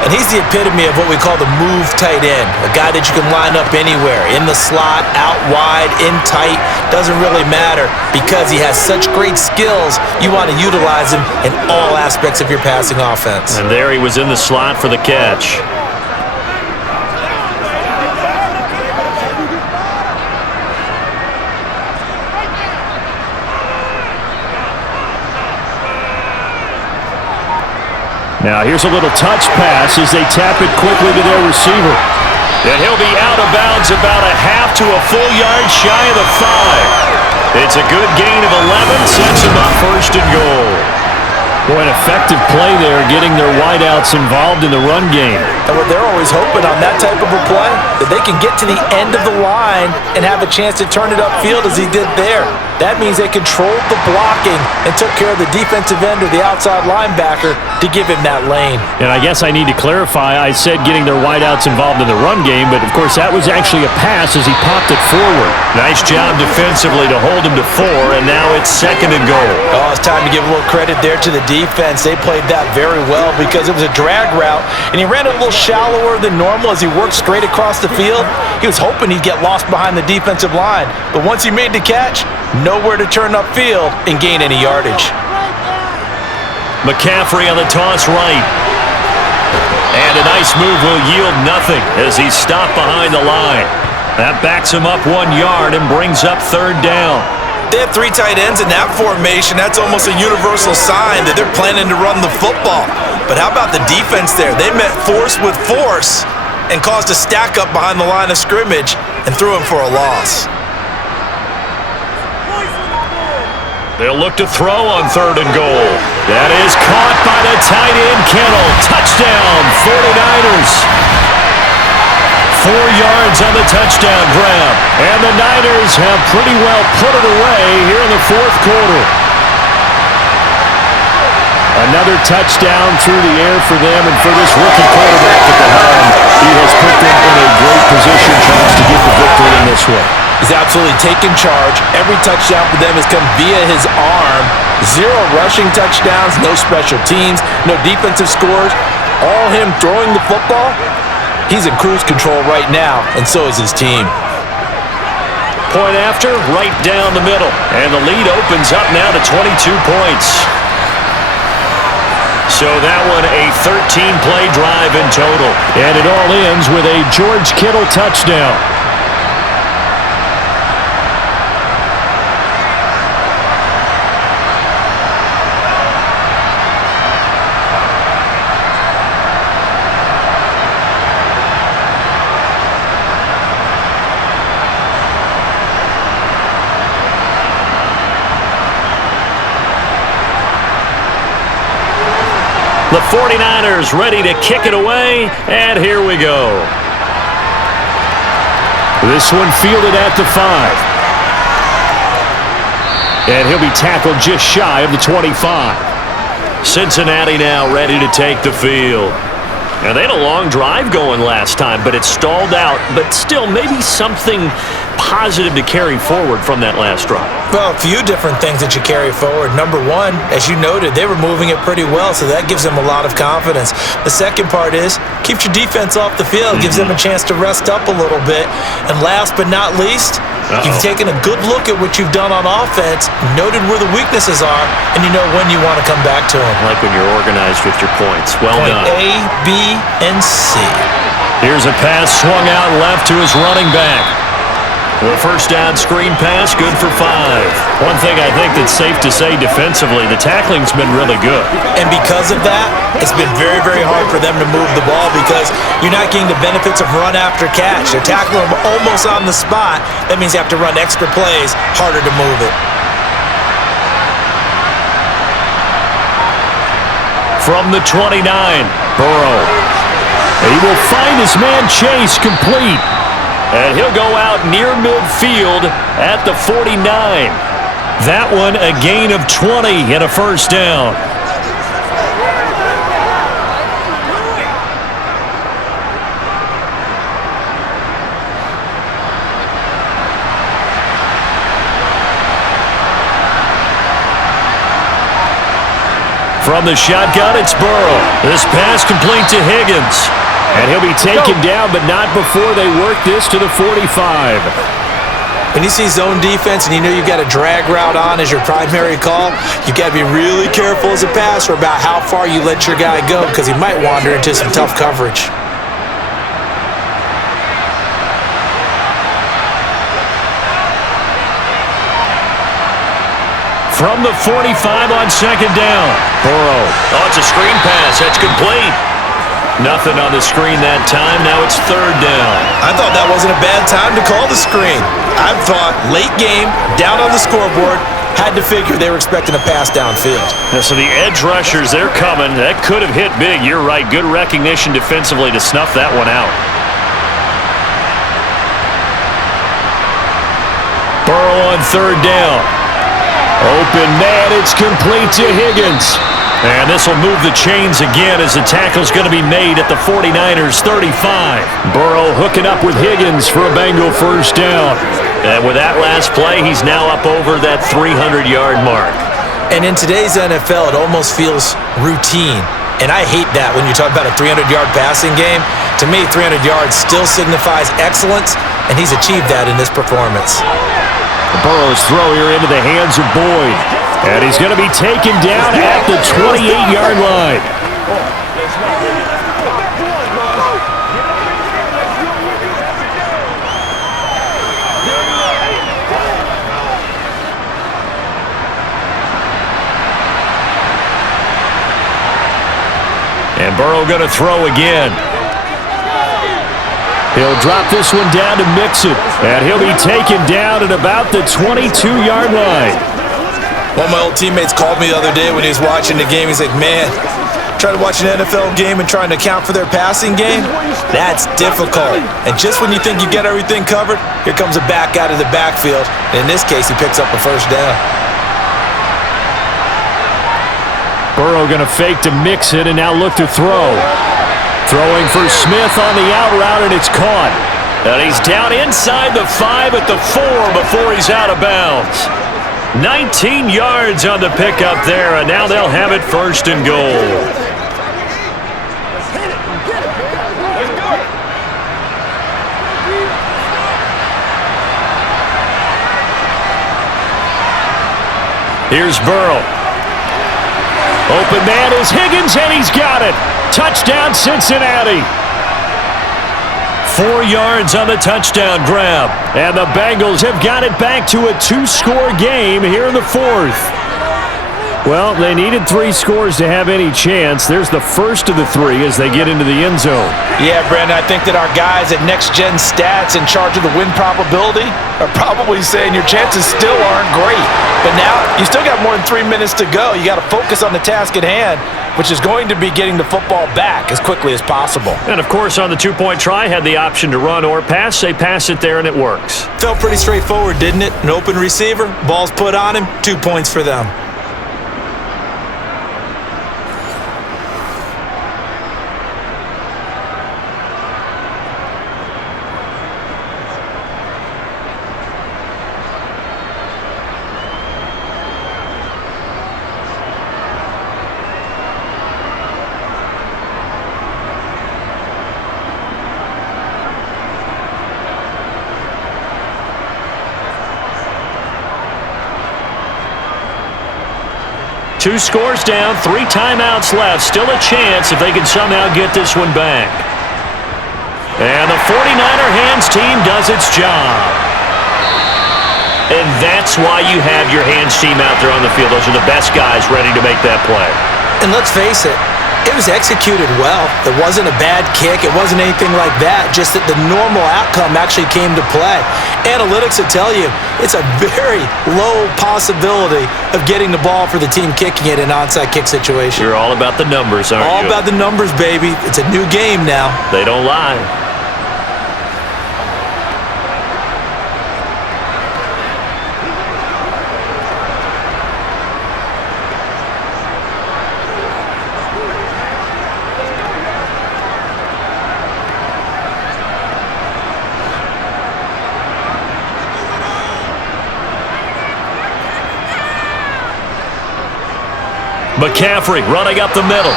And he's the epitome of what we call the move tight end, a guy that you can line up anywhere, in the slot, out wide, in tight, doesn't really matter because he has such great skills. You want to utilize him in all aspects of your passing offense. And there he was in the slot for the catch. Now here's a little touch pass as they tap it quickly to their receiver. And he'll be out of bounds about a half to a full yard shy of the 5. It's a good gain of 11, sets him up 1st and goal. Boy, an effective play there, getting their wideouts involved in the run game. And what they're always hoping on that type of a play, that they can get to the end of the line and have a chance to turn it upfield as he did there. That means they controlled the blocking and took care of the defensive end or the outside linebacker to give him that lane. And I guess I need to clarify, I said getting their wideouts involved in the run game, but of course that was actually a pass as he popped it forward. Nice job defensively to hold him to 4, and now it's 2nd and goal. Oh, it's time to give a little credit there to the defense. They played that very well because it was a drag route, and he ran it a little shallower than normal as he worked straight across the field. He was hoping he'd get lost behind the defensive line, but once he made the catch, nowhere to turn upfield and gain any yardage. McCaffrey on the toss right. And a nice move will yield nothing as he's stopped behind the line. That backs him up 1 yard and brings up 3rd down. They have 3 tight ends in that formation. That's almost a universal sign that they're planning to run the football. But how about the defense there? They met force with force and caused a stack up behind the line of scrimmage and threw him for a loss. They'll look to throw on 3rd and goal. That is caught by the tight end, Kittle. Touchdown, 49ers. 4 yards on the touchdown grab. And the Niners have pretty well put it away here in the 4th quarter. Another touchdown through the air for them, and for this rookie quarterback at the helm, he has put them in a great position, Charles, to get the victory in this one. He's absolutely taken charge. Every touchdown for them has come via his arm. 0 rushing touchdowns, no special teams, no defensive scores. All him throwing the football. He's in cruise control right now, and so is his team. Point after, right down the middle. And the lead opens up now to 22 points. So that one a 13-play drive in total. And it all ends with a George Kittle touchdown. The 49ers ready to kick it away, and here we go. This one fielded at the 5. And he'll be tackled just shy of the 25. Cincinnati now ready to take the field. And they had a long drive going last time, but it stalled out. But still, maybe something positive to carry forward from that last drive. Well, a few different things that you carry forward. Number one, as you noted, they were moving it pretty well, so that gives them a lot of confidence. The second part is, keeps your defense off the field, gives them a chance to rest up a little bit. And last but not least, you've taken a good look at what you've done on offense, noted where the weaknesses are, and you know when you want to come back to them. Like when you're organized with your points. Well done. A, B, and C. Here's a pass swung out left to his running back. The first down screen pass, good for 5. One thing I think that's safe to say defensively, the tackling's been really good. And because of that, it's been very, very hard for them to move the ball because you're not getting the benefits of run after catch. They're tackling them almost on the spot. That means you have to run extra plays, harder to move it. From the 29, Burrow. He will find his man Chase complete. And he'll go out near midfield at the 49. That one a gain of 20 and a first down. From the shotgun, it's Burrow. This pass complete to Higgins. And he'll be taken down, but not before they work this to the 45. When you see zone defense and you know you've got a drag route on as your primary call, you've got to be really careful as a passer about how far you let your guy go because he might wander into some tough coverage. From the 45 on second down, Burrow. Oh, it's a screen pass. That's complete. Nothing on the screen that time. Now it's third down. I thought that wasn't a bad time to call the screen. I thought late game, down on the scoreboard, had to figure they were expecting a pass downfield. So the edge rushers, they're coming. That could have hit big. You're right. Good recognition defensively to snuff that one out. Burrow on third down. Open man, it's complete to Higgins. And this will move the chains again as the tackle's going to be made at the 49ers 35. Burrow hooking up with Higgins for a Bengal first down. And with that last play, he's now up over that 300-yard mark. And in today's NFL, it almost feels routine. And I hate that when you talk about a 300-yard passing game. To me, 300 yards still signifies excellence, and he's achieved that in this performance. Burrow's throw here into the hands of Boyd. And he's going to be taken down at the 28-yard line. And Burrow going to throw again. He'll drop this one down to Mixon. And he'll be taken down at about the 22-yard line. One of my old teammates called me the other day when he was watching the game. He's like, man, trying to watch an NFL game and trying to account for their passing game, that's difficult. And just when you think you get everything covered, here comes a back out of the backfield. And in this case, he picks up a first down. Burrow going to fake to Mixon and now look to throw. Throwing for Smith on the out route, and it's caught. And he's down inside the 5 at the 4 before he's out of bounds. 19 yards on the pickup there, and now they'll have it first and goal. Here's Burrow. Open man is Higgins, and he's got it. Touchdown, Cincinnati. 4 yards on the touchdown grab. And the Bengals have got it back to a 2-score game here in the fourth. Well, they needed 3 scores to have any chance. There's the first of the 3 as they get into the end zone. Yeah, Brandon, I think that our guys at Next Gen Stats in charge of the win probability are probably saying your chances still aren't great. But now you still got more than 3 minutes to go. You got to focus on the task at hand, which is going to be getting the football back as quickly as possible. And, of course, on the 2-point try, had the option to run or pass. They pass it there, and it works. Felt pretty straightforward, didn't it? An open receiver, ball's put on him, 2 points for them. 2 scores down, 3 timeouts left. Still a chance if they can somehow get this one back. And the 49er hands team does its job. And that's why you have your hands team out there on the field. Those are the best guys ready to make that play. And let's face it, it was executed well. It wasn't a bad kick. It wasn't anything like that. Just that the normal outcome actually came to play. Analytics will tell you it's a very low possibility of getting the ball for the team kicking it in an onside kick situation. You're all about the numbers, aren't you? All about the numbers, baby. It's a new game now. They don't lie. McCaffrey running up the middle.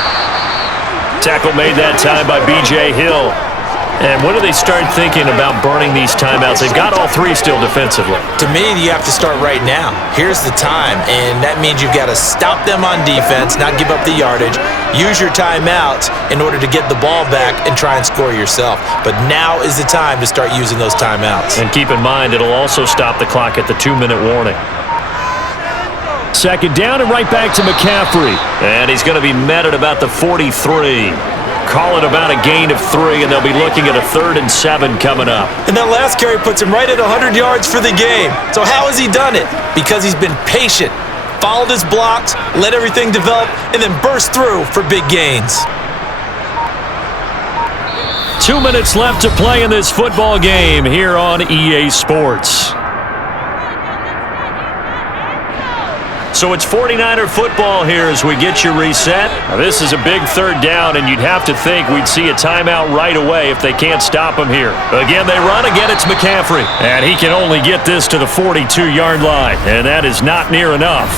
Tackle made that time by B.J. Hill. And when do they start thinking about burning these timeouts? They've got all 3 still defensively. To me, you have to start right now. Here's the time, and that means you've got to stop them on defense, not give up the yardage, use your timeouts in order to get the ball back and try and score yourself. But now is the time to start using those timeouts. And keep in mind, it'll also stop the clock at the 2-minute warning. Second down and right back to McCaffrey. And he's going to be met at about the 43. Call it about a gain of 3, and they'll be looking at a 3rd and 7 coming up. And that last carry puts him right at 100 yards for the game. So how has he done it? Because he's been patient, followed his blocks, let everything develop, and then burst through for big gains. 2 minutes left to play in this football game here on EA Sports. So it's 49er football here as we get you reset. Now this is a big 3rd down, and you'd have to think we'd see a timeout right away if they can't stop him here. Again, they run. Again, it's McCaffrey. And he can only get this to the 42-yard line, and that is not near enough.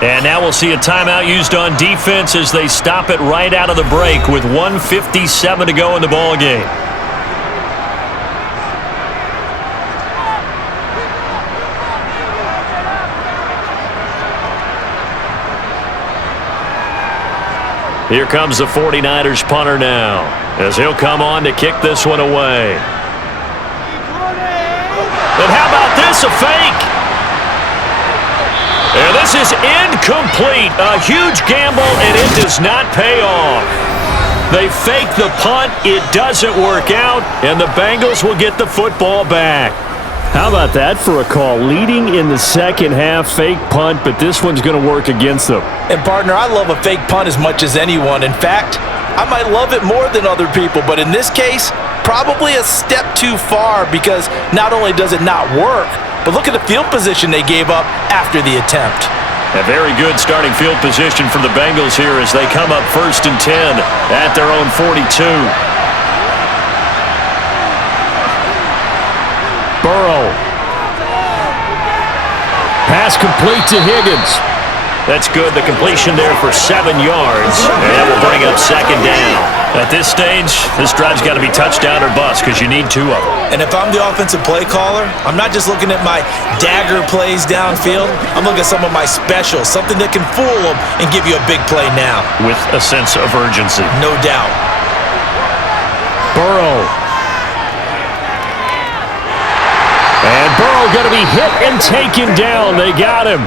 And now we'll see a timeout used on defense as they stop it right out of the break with 1:57 to go in the ball game. Here comes the 49ers punter now, as he'll come on to kick this one away. And how about this, a fake? And this is incomplete. A huge gamble, and it does not pay off. They fake the punt. It doesn't work out, and the Bengals will get the football back. How about that for a call? Leading in the second half, fake punt, but this one's going to work against them. And partner, I love a fake punt as much as anyone. In fact, I might love it more than other people, but in this case, probably a step too far because not only does it not work, but look at the field position they gave up after the attempt. A very good starting field position for the Bengals here as they come up 1st and 10 at their own 42. Burrow. Pass complete to Higgins. That's good. The completion there for 7 yards. And that will bring up 2nd down. At this stage, this drive's got to be touchdown or bust because you need 2 of them. And if I'm the offensive play caller, I'm not just looking at my dagger plays downfield. I'm looking at some of my specials, something that can fool them and give you a big play now. With a sense of urgency. No doubt. Burrow. And Burrow going to be hit and taken down. They got him.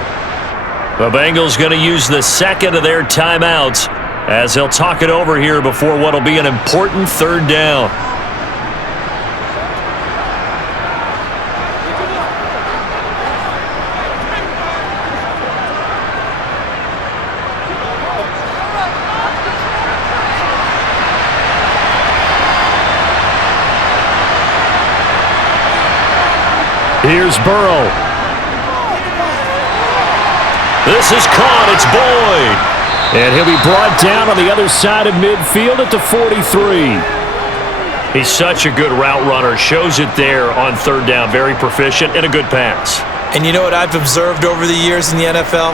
The Bengals going to use the 2nd of their timeouts as they'll talk it over here before what will be an important 3rd down. Here's Burrow. This is caught. It's Boyd. And he'll be brought down on the other side of midfield at the 43. He's such a good route runner. Shows it there on 3rd down. Very proficient and a good pass. And you know what I've observed over the years in the NFL?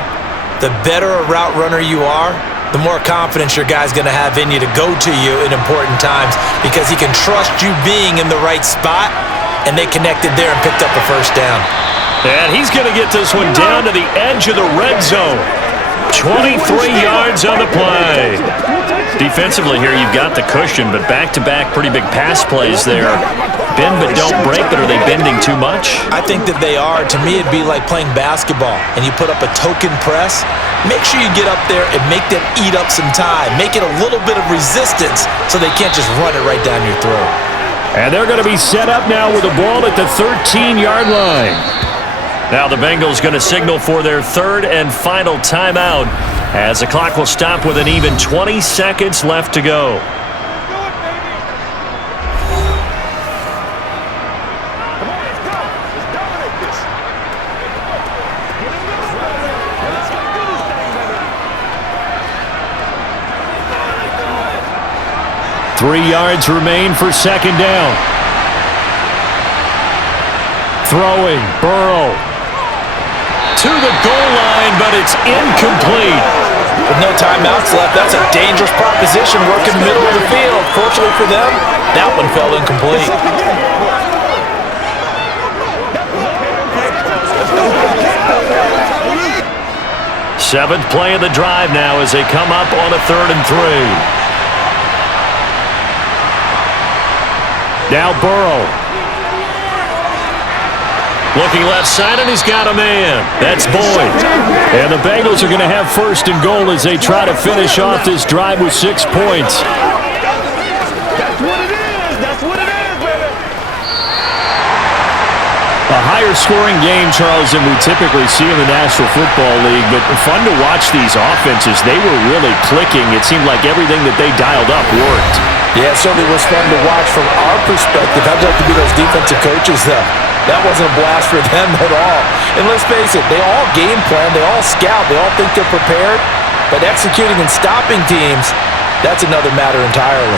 The better a route runner you are, the more confidence your guy's going to have in you to go to you in important times because he can trust you being in the right spot, and they connected there and picked up a 1st down. And he's going to get this one down to the edge of the red zone. 23 yards on the play. Defensively here, you've got the cushion, but back-to-back pretty big pass plays there. Bend but don't break, but are they bending too much? I think that they are. To me, it'd be like playing basketball, and you put up a token press. Make sure you get up there and make them eat up some time. Make it a little bit of resistance so they can't just run it right down your throat. And they're going to be set up now with the ball at the 13-yard line. Now the Bengals going to signal for their third and final timeout as the clock will stop with an even 20 seconds left to go. Three yards remain for second down. Throwing, Burrow. To the goal line, but it's incomplete. With no timeouts left, that's a dangerous proposition working the middle of the field. Fortunately for them, that one fell incomplete. Seventh play of the drive now as they come up on a 3rd and 3. Now Burrow. Looking left side, and he's got a man. That's Boyd. And the Bengals are going to have 1st and goal as they try to finish off this drive with 6 points. That's what it is. That's what it is, baby. A higher-scoring game, Charles, than we typically see in the National Football League, but fun to watch these offenses. They were really clicking. It seemed like everything that they dialed up worked. Yeah, it certainly was fun to watch from our perspective. How'd you like to be those defensive coaches, though? That wasn't a blast for them at all. And let's face it, they all game plan, they all scout, they all think they're prepared. But executing and stopping teams, that's another matter entirely.